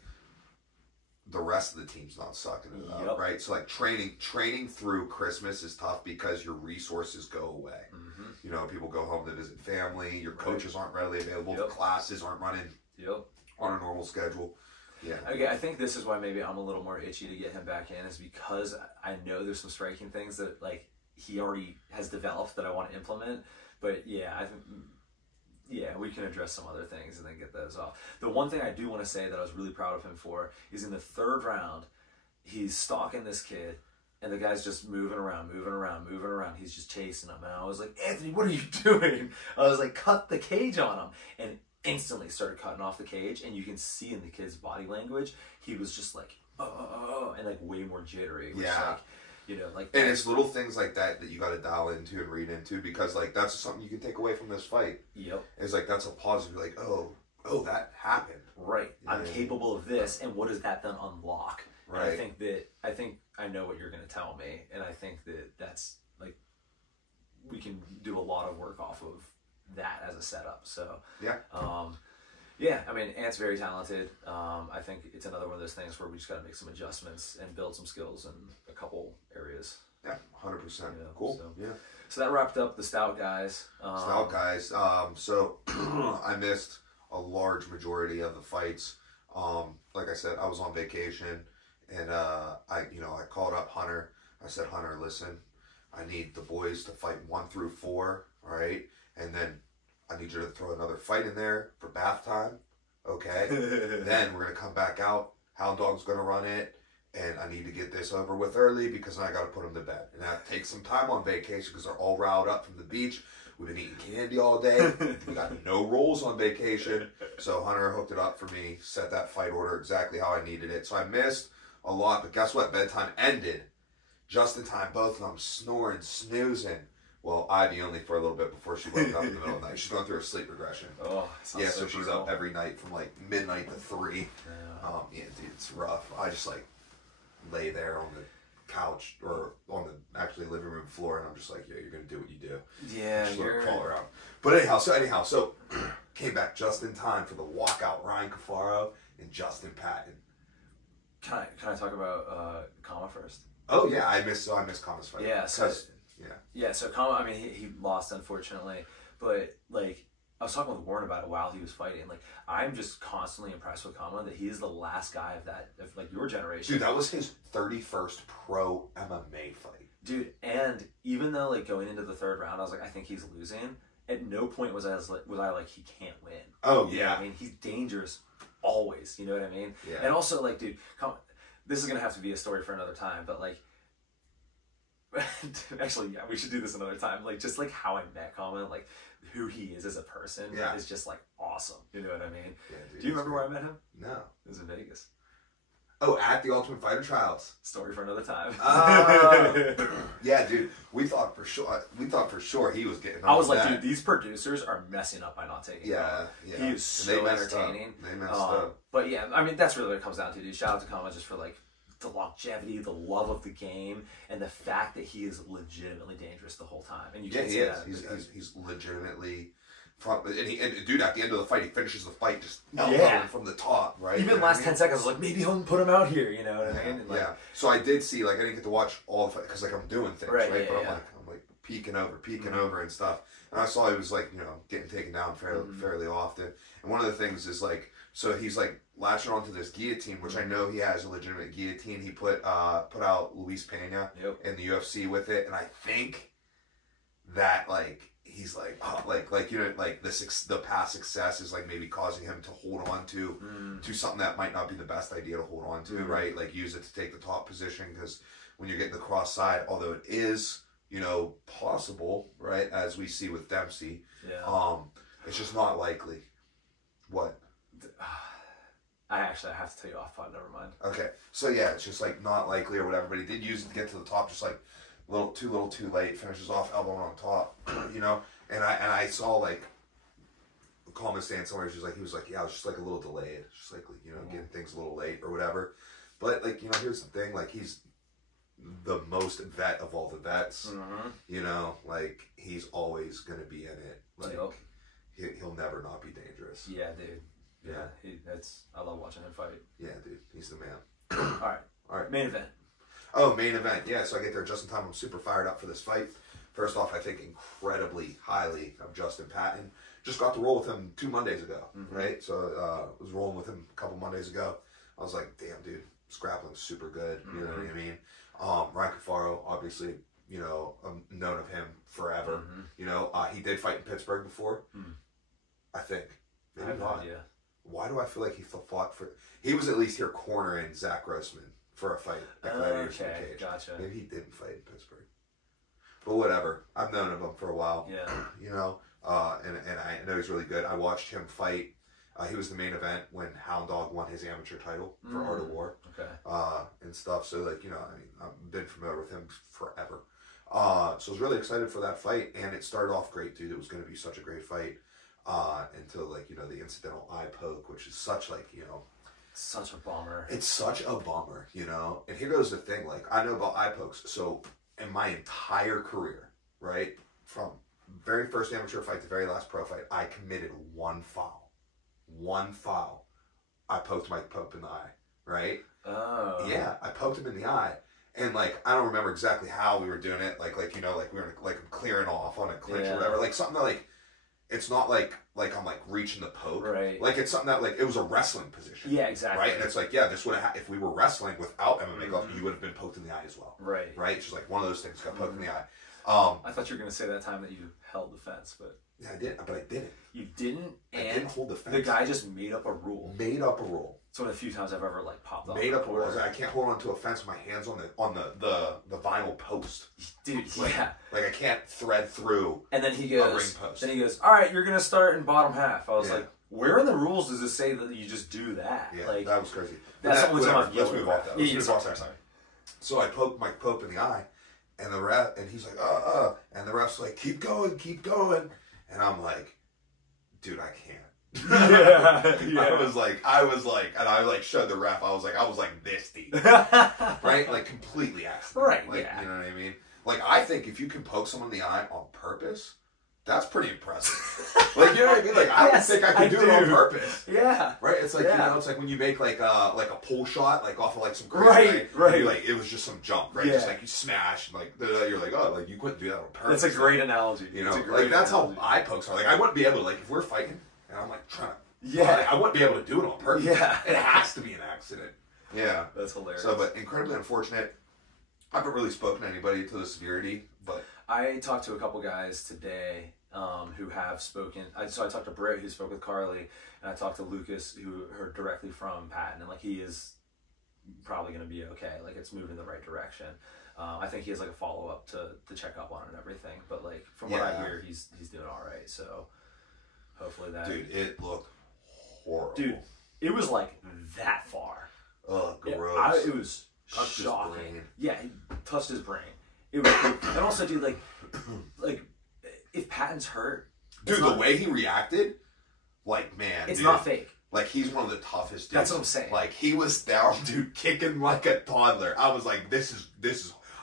the rest of the team's not sucking it up, right? So, like, training through Christmas is tough because your resources go away. Mm-hmm. People go home to visit family. Your coaches aren't readily available. The classes aren't running on a normal schedule. Yeah. Okay, I think this is why maybe I'm a little more itchy to get him back in, is because I know there's some striking things that, like, he already has developed that I want to implement. But, yeah, I think... Yeah, we can address some other things and then get those off. The one thing I do want to say that I was really proud of him for is in the 3rd round, he's stalking this kid, and the guy's just moving around. He's just chasing him. And I was like, Anthony, what are you doing? I was like, cut the cage on him. And instantly started cutting off the cage, and you can see in the kid's body language, he was just like, oh, and like way more jittery. Which, like, and it's little things like that you got to dial into and read into, because, like, that's something you can take away from this fight. Yep. It's like, that's a positive. You're like, oh, that happened. Right. I'm capable of this, and what does that then unlock? Right. And I think I know what you're going to tell me, and I think that's, like, we can do a lot of work off of that as a setup. So, yeah. Yeah, I mean, Ant's very talented. I think it's another one of those things where we just got to make some adjustments and build some skills in a couple areas. Yeah, 100%. Cool. So, yeah. So that wrapped up the stout guys. So I missed a large majority of the fights. Like I said, I was on vacation, and I called up Hunter. I said, Hunter, listen, I need the boys to fight 1 through 4, all right? And then I need you to throw another fight in there for bath time, okay? Then we're going to come back out. Hound Dog's going to run it, and I need to get this over with early because I got to put them to bed. And that takes some time on vacation because they're all riled up from the beach. We've been eating candy all day. We got no rolls on vacation. So Hunter hooked it up for me, set that fight order exactly how I needed it. So I missed a lot, but guess what? Bedtime ended just in time. Both of them snoring, snoozing. Well, Ivy only for a little bit before she woke up in the middle of the night. She's going through a sleep regression. Oh, yeah, so she's up every night from like midnight to 3. Yeah, dude, it's rough. I just like lay there on the couch or on the actually living room floor, and I'm just like, yeah, you're gonna do what you do. Yeah, just let her crawl around. But anyhow, so came back just in time for the walkout. Ryan Cafaro and Justin Patton. Can I talk about Khama first? Oh yeah, I missed Khama's fight. Yeah, so Khama, I mean, he lost unfortunately, but like I was talking with Warren about it while he was fighting. Like, I'm just constantly impressed with Khama that he is the last guy of like your generation. Dude, that was his 31st pro MMA fight. Dude, and even though like going into the 3rd round, I was like, I think he's losing. At no point was I like he can't win. Oh you yeah. know what I mean, he's dangerous always. You know what I mean? Yeah. And also like, dude, this is gonna have to be a story for another time. But like, actually, yeah, we should do this another time. Like, just like how I met Khama, like who he is as a person is just like awesome. You know what I mean? Yeah, dude, do you remember where I met him? No. It was in Vegas. Oh, at the Ultimate Fighter Trials. Story for another time. Yeah, dude. We thought for sure he was getting. I was like, dude, these producers are messing up by not taking him. Yeah. He is so entertaining. They messed up. But yeah, I mean, that's really what it comes down to, dude. Shout out to Khama just for like the longevity, the love of the game, and the fact that he is legitimately dangerous the whole time. And you can't see that. He's legitimately. And dude, at the end of the fight, he finishes the fight just from the top, right? Even last 10 seconds, I was like, maybe he'll put him out here, you know what I mean? And like, yeah. So I did see, like, I didn't get to watch all the fight because, like, I'm doing things, right? Yeah, but I'm like peeking over and stuff. And I saw he was like, getting taken down fairly often. And one of the things is like, so he's like latching onto this guillotine, which I know he has a legitimate guillotine. He put out Luis Pena in the UFC with it, and I think that like. He's like, the past success is like maybe causing him to hold on to something that might not be the best idea to hold on to, right? Like use it to take the top position because when you're getting the cross side, although it is, possible, right? As we see with Dempsey, it's just not likely. What? I have to tell you off pod. Never mind. Okay, so yeah, it's just like not likely or whatever. But he did use it to get to the top, just like. Little too late, finishes off elbow on top, and I saw like Khama saying somewhere, he was like, yeah, I was just like a little delayed, just like getting things a little late or whatever. But like here's the thing, like he's the most vet of all the vets, like he's always gonna be in it, like he'll never not be dangerous. Yeah, dude. Yeah, I love watching him fight. Yeah, dude, he's the man. All right, main event. Oh, main event. Yeah, so I get there just in time. I'm super fired up for this fight. First off, I think incredibly highly of Justin Patton. Just got to roll with him 2 Mondays ago, right? So I was rolling with him a couple Mondays ago. I was like, damn, dude, this grappling's super good. You know what I mean? Ryan Cafaro, obviously, I've known of him forever. He did fight in Pittsburgh before. I think. Maybe not. Yeah. Why do I feel like he fought for... He was at least here cornering Zach Grossman. For a fight. Okay, gotcha. Maybe he didn't fight in Pittsburgh. But whatever. I've known of him for a while. Yeah. And I know he's really good. I watched him fight. He was the main event when Hound Dog won his amateur title for Art of War. Okay. And stuff. So, like, I've been familiar with him forever. So I was really excited for that fight. And it started off great, dude. It was going to be such a great fight. Until, like, the incidental eye poke, which is such, like, such a bummer. It's such a bummer, And here goes the thing, like, I know about eye pokes. So, in my entire career, right, from very first amateur fight to very last pro fight, I committed one foul. one foul. I poked Mike Pope in the eye, right? Oh. Yeah, I poked him in the eye. And, like, I don't remember exactly how we were doing it. Like you know, like, we were, like, clearing off on a clinch or whatever. Like, something that, like, it's not like I'm, like, reaching the poke. Right. Like, it's something that, like, it was a wrestling position. Yeah, exactly. Right? And it's like, yeah, this would have, if we were wrestling without MMA gloves, you would have been poked in the eye as well. Right. Right? It's just like one of those things got poked in the eye. I thought you were going to say that time that you held the fence, but... Yeah, I did, but I didn't. You didn't, and I didn't hold the fence. The guy just made up a rule. Made up a rule. It's one of the few times I've ever, like, popped off. Made up a rule. I can't hold onto a fence with my hands on the vinyl post. Dude, like, yeah. Like, I can't thread through and then he goes, a ring post. Then he goes, all right, you're going to start in bottom half. I was like, where in the rules does it say that you just do that? Yeah, like, that was crazy. That's the only time I've Let's move off that. Let's move off that. Sorry. So I poked Mike Pope in the eye, and the ref, and he's like, and the ref's like, keep going. And I'm like, dude, I can't. Yeah. I was like, and I like showed the ref. I was like this deep, right? Like completely accident. Right. Like, yeah. You know what I mean? Like, I think if you can poke someone in the eye on purpose, that's pretty impressive. Like, you know what I mean? Like, I don't think I could do it on purpose. Yeah. Right? It's like, you know, it's like when you make like a pull shot, like off of like some crazy thing. Right. Like, it was just some jump, right? Yeah. Just like you smash, and like, you're like, oh, like you couldn't do that on purpose. That's a great analogy. You know, like that's how eye pokes are. Like, I wouldn't be able to, like, if we're fighting, and I'm like trying to, I wouldn't be able to do it on purpose. Yeah. It has to be an accident. Yeah. That's hilarious. So, but incredibly unfortunate. I haven't really spoken to anybody to the severity, but. I talked to a couple guys today who have spoken. So I talked to Britt, who spoke with Carly, and I talked to Lucas, who heard directly from Patton, and like he is probably going to be okay. Like it's moving in the right direction. I think he has like a follow up to check up on it and everything. But like from what I hear, he's doing all right. So hopefully that. Dude, it looked horrible. Dude, it was like that far. Oh, gross. It was shocking. His brain. Yeah, he touched his brain. It was, and also, dude, like if Patton's hurt, dude, the way he reacted, like, man, it's dude, not fake. Like, he's one of the toughest dudes. That's what I'm saying. Like, he was down, dude, kicking like a toddler. I was like, this is.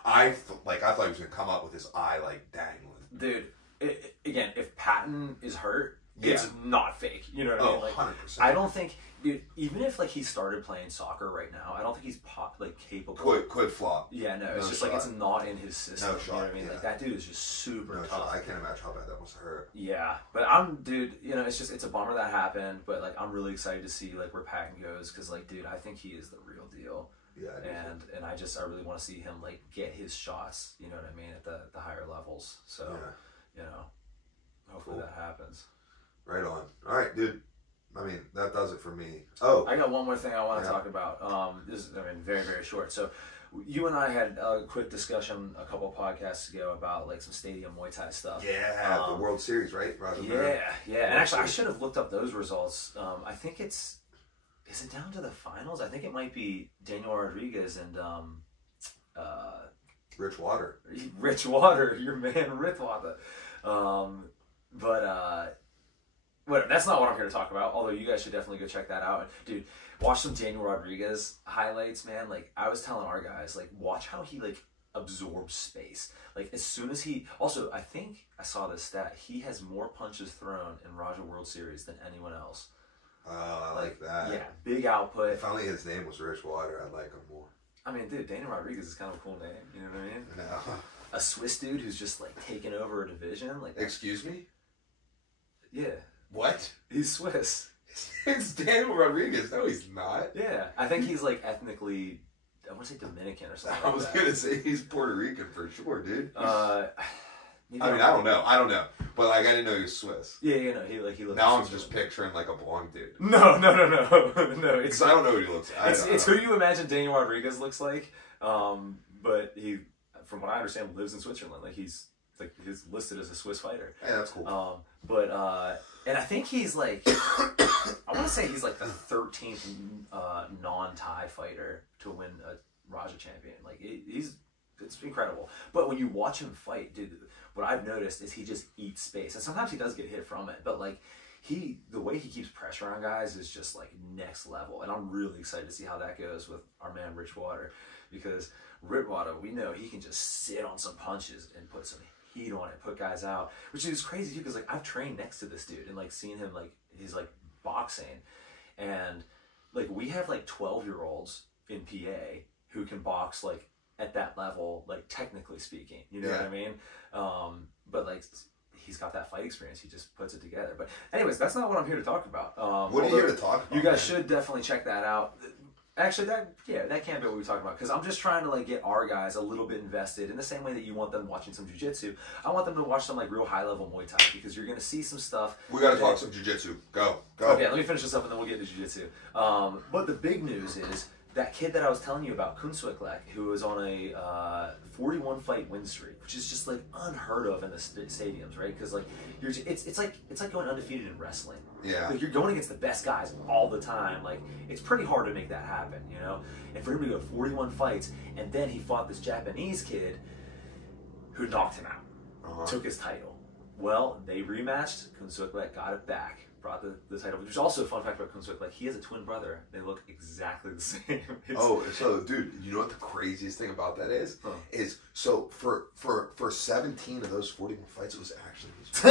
I thought he was gonna come up with his eye like dangling. Dude, again, if Patton is hurt, it's not fake. You know what I mean? Like, 100%. I don't think, dude. Even if like he started playing soccer right now, I don't think he's capable. Could flop. Yeah, no, it's just shot. Like it's not in his system. No shot. You know what I mean? Like that dude is just super tough. Shot. I can't imagine how bad that must hurt. Yeah, but dude. You know, it's a bummer that happened, but like I'm really excited to see like where Patton goes because like, dude, I think he is the real deal. Yeah. And I really want to see him like get his shots. You know what I mean at the higher levels. So you know, hopefully that happens. Right on. All right, dude. I mean, that does it for me. Oh, I got one more thing I want to talk about. This is, very, very short. So, you and I had a quick discussion a couple podcasts ago about like some stadium Muay Thai stuff. Yeah, the World Series, right? Rajadamnern. Yeah. And actually, I should have looked up those results. I think is it down to the finals? I think it might be Daniel Rodriguez and Rich Water. Rich Water, your man, Rich Water. But that's not what I'm here to talk about, although you guys should definitely go check that out. Dude, watch some Daniel Rodriguez highlights, man. Like, I was telling our guys, like, watch how he, like, absorbs space. Like, as soon as he... Also, I think I saw this stat. He has more punches thrown in Raja World Series than anyone else. I like that. Yeah, big output. If only his name was Rich Water, I'd like him more. I mean, dude, Daniel Rodriguez is kind of a cool name. You know what I mean? No. A Swiss dude who's just, like, taking over a division. Like, excuse me? Yeah. What? He's Swiss. It's Daniel Rodriguez. No, he's not. Yeah. I think he's like ethnically, I want to say Dominican or something. I was going to say he's Puerto Rican for sure, dude. I mean, I don't know. But like, I didn't know he was Swiss. Yeah, you know, he looks. Now I'm just picturing like a blonde dude. No. Because I don't know what he looks like. It's who you imagine Daniel Rodriguez looks like. But he, from what I understand, lives in Switzerland. Like he's listed as a Swiss fighter. Hey, that's cool. And I think he's like, I want to say he's like the 13th non-Thai fighter to win a Raja champion. Like it's incredible. But when you watch him fight, dude, what I've noticed is he just eats space, and sometimes he does get hit from it. But like the way he keeps pressure on guys is just like next level, and I'm really excited to see how that goes with our man Rich Water, because Rich Water, we know he can just sit on some punches and put some heat on it, put guys out, which is crazy too, because like I've trained next to this dude and like seen him, like he's like boxing. And like we have like 12-year-olds in PA who can box like at that level, like technically speaking, you know what I mean? But like he's got that fight experience. He just puts it together. But anyways, that's not what I'm here to talk about. What are you here to talk about? You guys should definitely check that out. Actually, that can't be what we're talking about, because I'm just trying to like get our guys a little bit invested in the same way that you want them watching some jiu-jitsu. I want them to watch some like real high-level Muay Thai, because you're going to see some stuff. We got to talk some jiu-jitsu. Go. Okay, let me finish this up and then we'll get into jiu-jitsu. But the big news is that kid that I was telling you about, Kunsuiklek, who was on a 41 fight win streak, which is just like unheard of in the stadiums, right? Because like it's like going undefeated in wrestling. Yeah. Like you're going against the best guys all the time. Like it's pretty hard to make that happen, you know. And for him to go 41 fights, and then he fought this Japanese kid who knocked him out, took his title. Well, they rematched. Kunsuiklek got it back. Brought the title. There's also a fun fact about Kunsuiklek. Like, he has a twin brother. They look exactly the same. So dude, you know what the craziest thing about that is? Is so for 17 of those 41 fights, it was actually his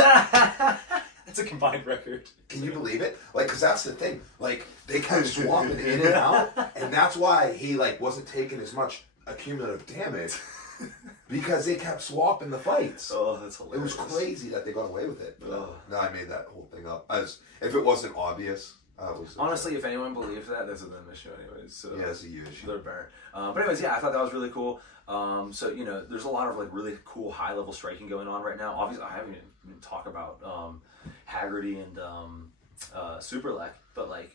It's a combined record. Can you believe it? Like, because that's the thing. Like, they kept swapping in and out, and that's why he like wasn't taking as much accumulative damage. Because they kept swapping the fights. Oh, that's hilarious. It was crazy that they got away with it. No, I made that whole thing up. If it wasn't obvious, honestly, if anyone believed that, that's a them issue anyways. So yeah, it's a you issue. They're burned. But anyways, yeah, I thought that was really cool. So, you know, there's a lot of like really cool high-level striking going on right now. Obviously, I haven't even talked about Haggerty and Superlek, but like,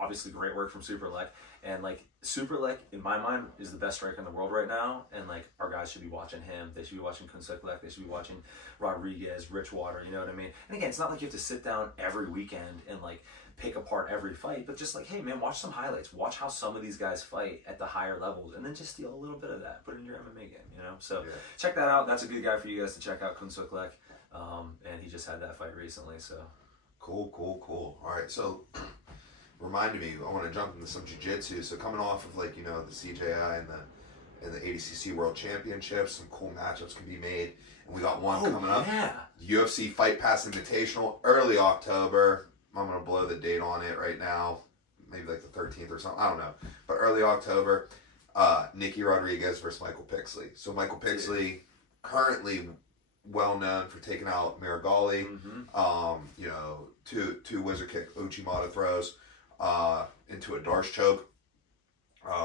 obviously great work from Superlek. And like Superlek, in my mind, is the best striker in the world right now. And like our guys should be watching him. They should be watching Kunsuiklek. They should be watching Rodriguez, Richwater. You know what I mean? And again, it's not like you have to sit down every weekend and like pick apart every fight, but just like, hey man, watch some highlights. Watch how some of these guys fight at the higher levels, and then just steal a little bit of that, put it in your MMA game. You know, so check that out. That's a good guy for you guys to check out, Kunsuiklek. And he just had that fight recently. So cool. All right, so. Reminded me, I want to jump into some jiu-jitsu. So coming off of like, you know, the CJI and the ADCC World Championships, some cool matchups can be made. And we got one coming up. UFC Fight Pass Invitational, early October. I'm going to blow the date on it right now. Maybe like the 13th or something. I don't know. But early October, Nicky Rodriguez versus Michael Pixley. So Michael Pixley, currently well known for taking out Marigali. You know, two wizard kick Uchimata throws. Into a Darce choke.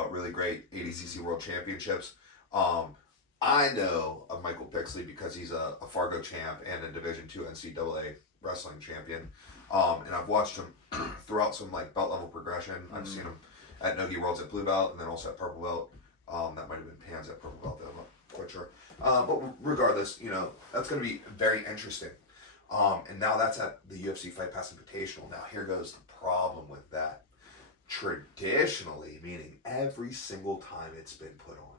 Really great ADCC World Championships. I know of Michael Pixley because he's a Fargo champ and a Division II NCAA wrestling champion. And I've watched him throughout some like belt level progression. I've seen him at Nogi Worlds at blue belt and then also at purple belt. That might have been Pans at purple belt, though, I'm not quite sure. But regardless, you know, that's going to be very interesting. And now that's at the UFC Fight Pass Invitational. Now here goes the problem with that. Traditionally, meaning every single time it's been put on,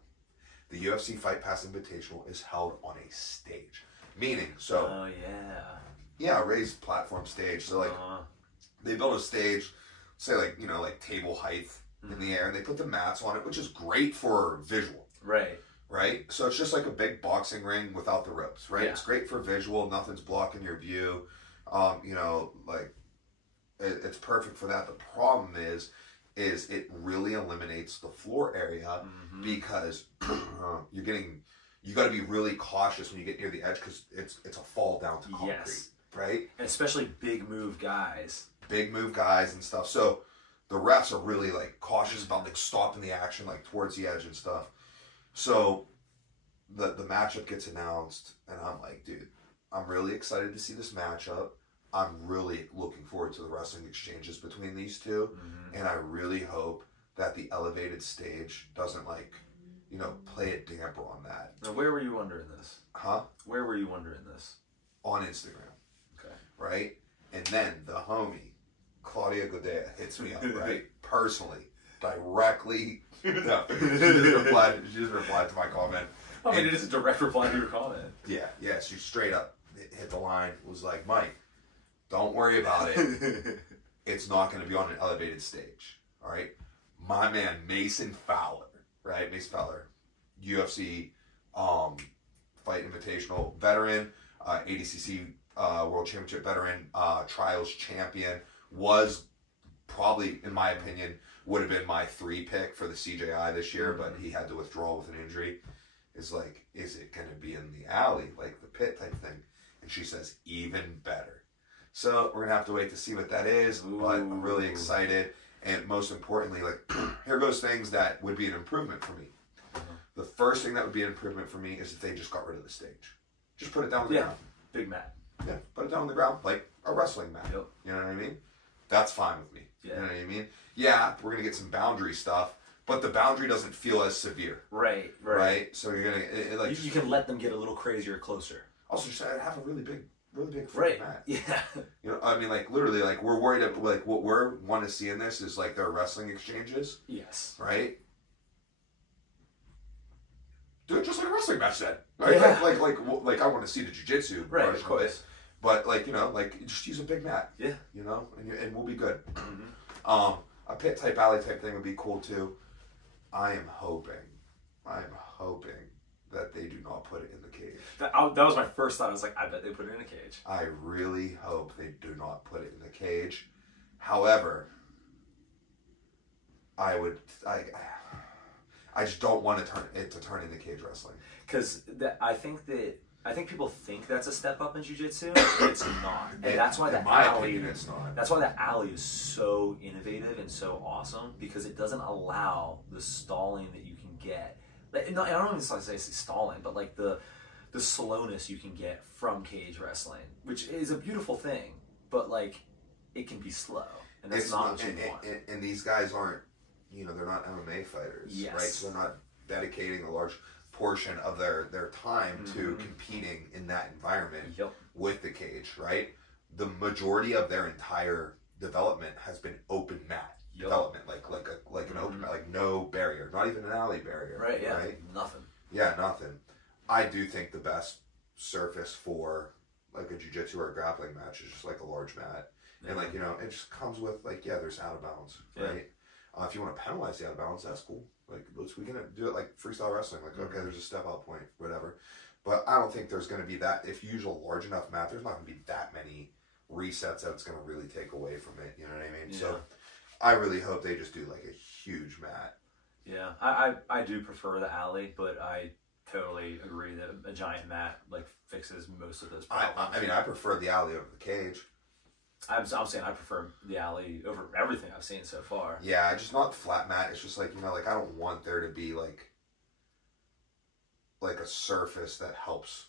the UFC Fight Pass Invitational is held on a stage. Meaning, so... Yeah, a raised platform stage. So like, they build a stage, say like, you know, like table height in the air, and they put the mats on it, which is great for visual. Right? So it's just like a big boxing ring without the ropes, right? It's great for visual. Nothing's blocking your view. You know, like, it's perfect for that. The problem is it really eliminates the floor area because you got to be really cautious when you get near the edge because it's a fall down to concrete, right? And especially big move guys and stuff. So the refs are really like cautious about like stopping the action like towards the edge and stuff. So the matchup gets announced, and I'm like, dude, I'm really excited to see this matchup. I'm really looking forward to the wrestling exchanges between these two, and I really hope that the elevated stage doesn't like, you know, play a damper on that. Now, where were you wondering this? Where were you wondering this? On Instagram. Okay. Right? And then the homie, Claudia Godea, hits me up, right? Personally, directly. No, she just replied to my comment. I mean, it is a direct reply to your comment. Yeah, she straight up hit the line, was like, Mike, don't worry about it. It's not going to be on an elevated stage. All right? My man, Mason Fowler, right? Mason Fowler, UFC Fight Invitational veteran, ADCC World Championship veteran, Trials champion, was probably, in my opinion, would have been my 3 pick for the CJI this year, but he had to withdraw with an injury. Is like, is it going to be in the alley, like the pit type thing? And she says, even better. So we're going to have to wait to see what that is, but I'm really excited. And most importantly, like, here goes things that would be an improvement for me. The first thing that would be an improvement for me is if they just got rid of the stage. Just put it down on the ground. Big mat. Yeah, put it down on the ground, like a wrestling mat. Yep. You know what I mean? That's fine with me. Yeah. You know what I mean? Yeah, we're going to get some boundary stuff, but the boundary doesn't feel as severe. Right. So you're going to... like you can let them get a little crazier closer. Also, just have a really big mat. Yeah. You know, I mean, like, literally, like, we're worried about, like, what we're want to see in this is, like, their wrestling exchanges. Yes. Right? Do it just like a wrestling match then. Right? Yeah. Like I want to see the jiu-jitsu. Right, of course. But, like, you know, like, just use a big mat. Yeah. You know? And we'll be good. A pit type, alley type thing would be cool, too. I am hoping that they do not put it in the cage. That was my first thought. I was like, I bet they put it in a cage. I really hope they do not put it in the cage. However, I just don't want to turn into cage wrestling. Because I think people think that's a step up in jiu-jitsu. It's not, and that's why the alley. It's not. That's why the alley is so innovative and so awesome, because it doesn't allow the stalling that you can get. Like, no, I don't even say stalling, but like the slowness you can get from cage wrestling, which is a beautiful thing, but like it can be slow, and that's not what you want. And these guys aren't, you know, they're not MMA fighters, yes. Right? So they're not dedicating a large portion of their time to competing in that environment with the cage, right? The majority of their entire development has been open mat development, like an open mat, like no barrier, not even an alley barrier, right? Yeah, right? Nothing. Yeah, nothing. I do think the best surface for like a jiu-jitsu or a grappling match is just like a large mat, and like, you know, it just comes with like, yeah, there's out of bounds, right? If you want to penalize the out of bounds, that's cool. Like, we can do it like freestyle wrestling. Like, okay, there's a step out point, whatever. But I don't think there's going to be that. If you use a large enough mat, there's not going to be that many resets that it's going to really take away from it. You know what I mean? Yeah. So I really hope they just do like a huge mat. Yeah, I do prefer the alley, but I totally agree that a giant mat like fixes most of those problems. I mean, I prefer the alley over the cage. I'm saying I prefer the alley over everything I've seen so far. Yeah, just not the flat mat. It's just like, you know, like I don't want there to be like a surface that helps,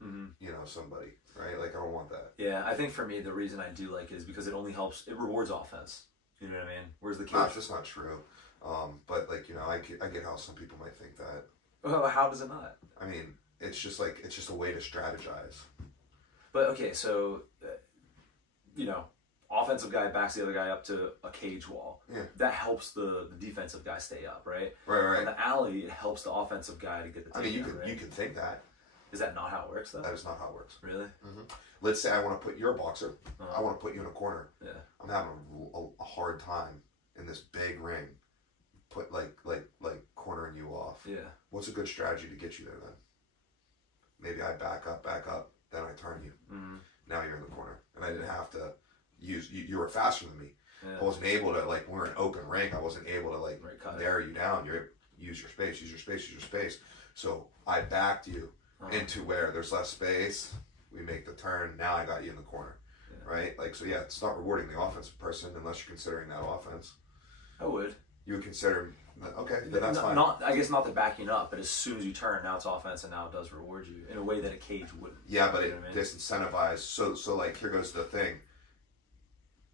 you know, somebody, right? Like I don't want that. Yeah, I think for me the reason I do like it is because it only helps. It rewards offense. You know what I mean? Whereas the cage, that's just not true. But like, you know, I get how some people might think that. Well, how does it not? I mean, it's just a way to strategize. But okay, so. You know, offensive guy backs the other guy up to a cage wall. Yeah. That helps the defensive guy stay up, right? Right. In the alley, it helps the offensive guy to get the takedown. I mean, you can think that. Is that not how it works, though? That is not how it works. Really? Let's say I want to put you're a boxer. I want to put you in a corner. Yeah. I'm having a hard time in this big ring. Put like cornering you off. Yeah. What's a good strategy to get you there then? Maybe I back up, then I turn you. Now you're in the corner, and I didn't have to use. You were faster than me. Yeah. I wasn't able to when we're in open ring. I wasn't able to narrow you down. Use your space. So I backed you into where there's less space. We make the turn. Now I got you in the corner, right? Like, so yeah, it's not rewarding the offensive person unless you're considering that offense. I would. You would consider, okay, then that's fine. I guess not the backing up, but as soon as you turn, now it's offense, and now it does reward you in a way that a cage wouldn't. Yeah, but it disincentivizes. So like, here goes the thing.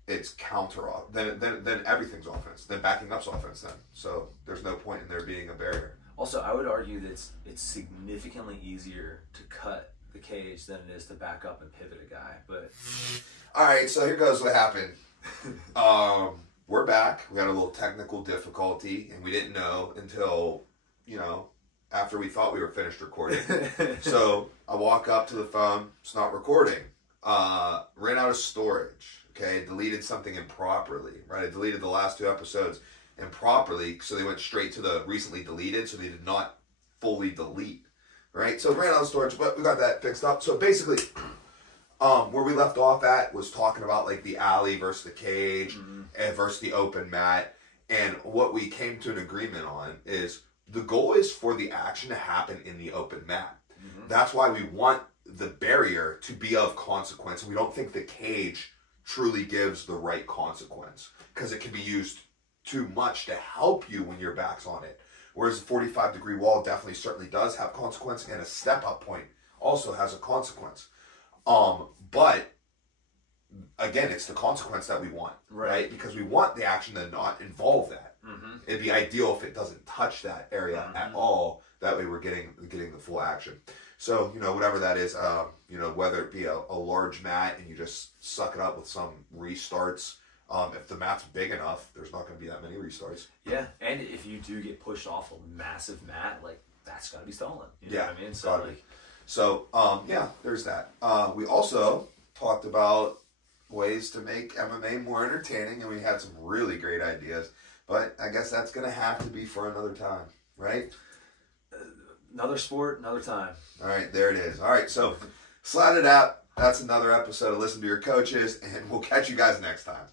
It's counter off. Then everything's offense. Then backing up's offense. Then so there's no point in there being a barrier. Also, I would argue that it's significantly easier to cut the cage than it is to back up and pivot a guy. But all right, so here goes what happened. We're back. We had a little technical difficulty, and we didn't know until, you know, after we thought we were finished recording. So I walk up to the phone. It's not recording. Ran out of storage. Okay, deleted something improperly. Right, I deleted the last 2 episodes improperly, so they went straight to the recently deleted. So they did not fully delete. Right, so ran out of storage, but we got that fixed up. So basically, where we left off at was talking about like the alley versus the cage and versus the open mat. And what we came to an agreement on is the goal is for the action to happen in the open mat. That's why we want the barrier to be of consequence. We don't think the cage truly gives the right consequence because it can be used too much to help you when your back's on it. Whereas a 45-degree wall definitely certainly does have consequence, and a step-up point also has a consequence. But again, it's the consequence that we want, right? Because we want the action to not involve that. It'd be ideal if it doesn't touch that area at all. That way we're getting the full action. So, you know, whatever that is, you know, whether it be a large mat and you just suck it up with some restarts. If the mat's big enough, there's not going to be that many restarts. Yeah, and if you do get pushed off a massive mat, like, that's got to be stolen. You know what I mean? So, like, so, yeah, there's that. We also talked about ways to make MMA more entertaining, and we had some really great ideas. But I guess that's going to have to be for another time, right? Another sport, another time. All right, there it is. All right, so slide it out. That's another episode of Listen to Your Coaches, and we'll catch you guys next time.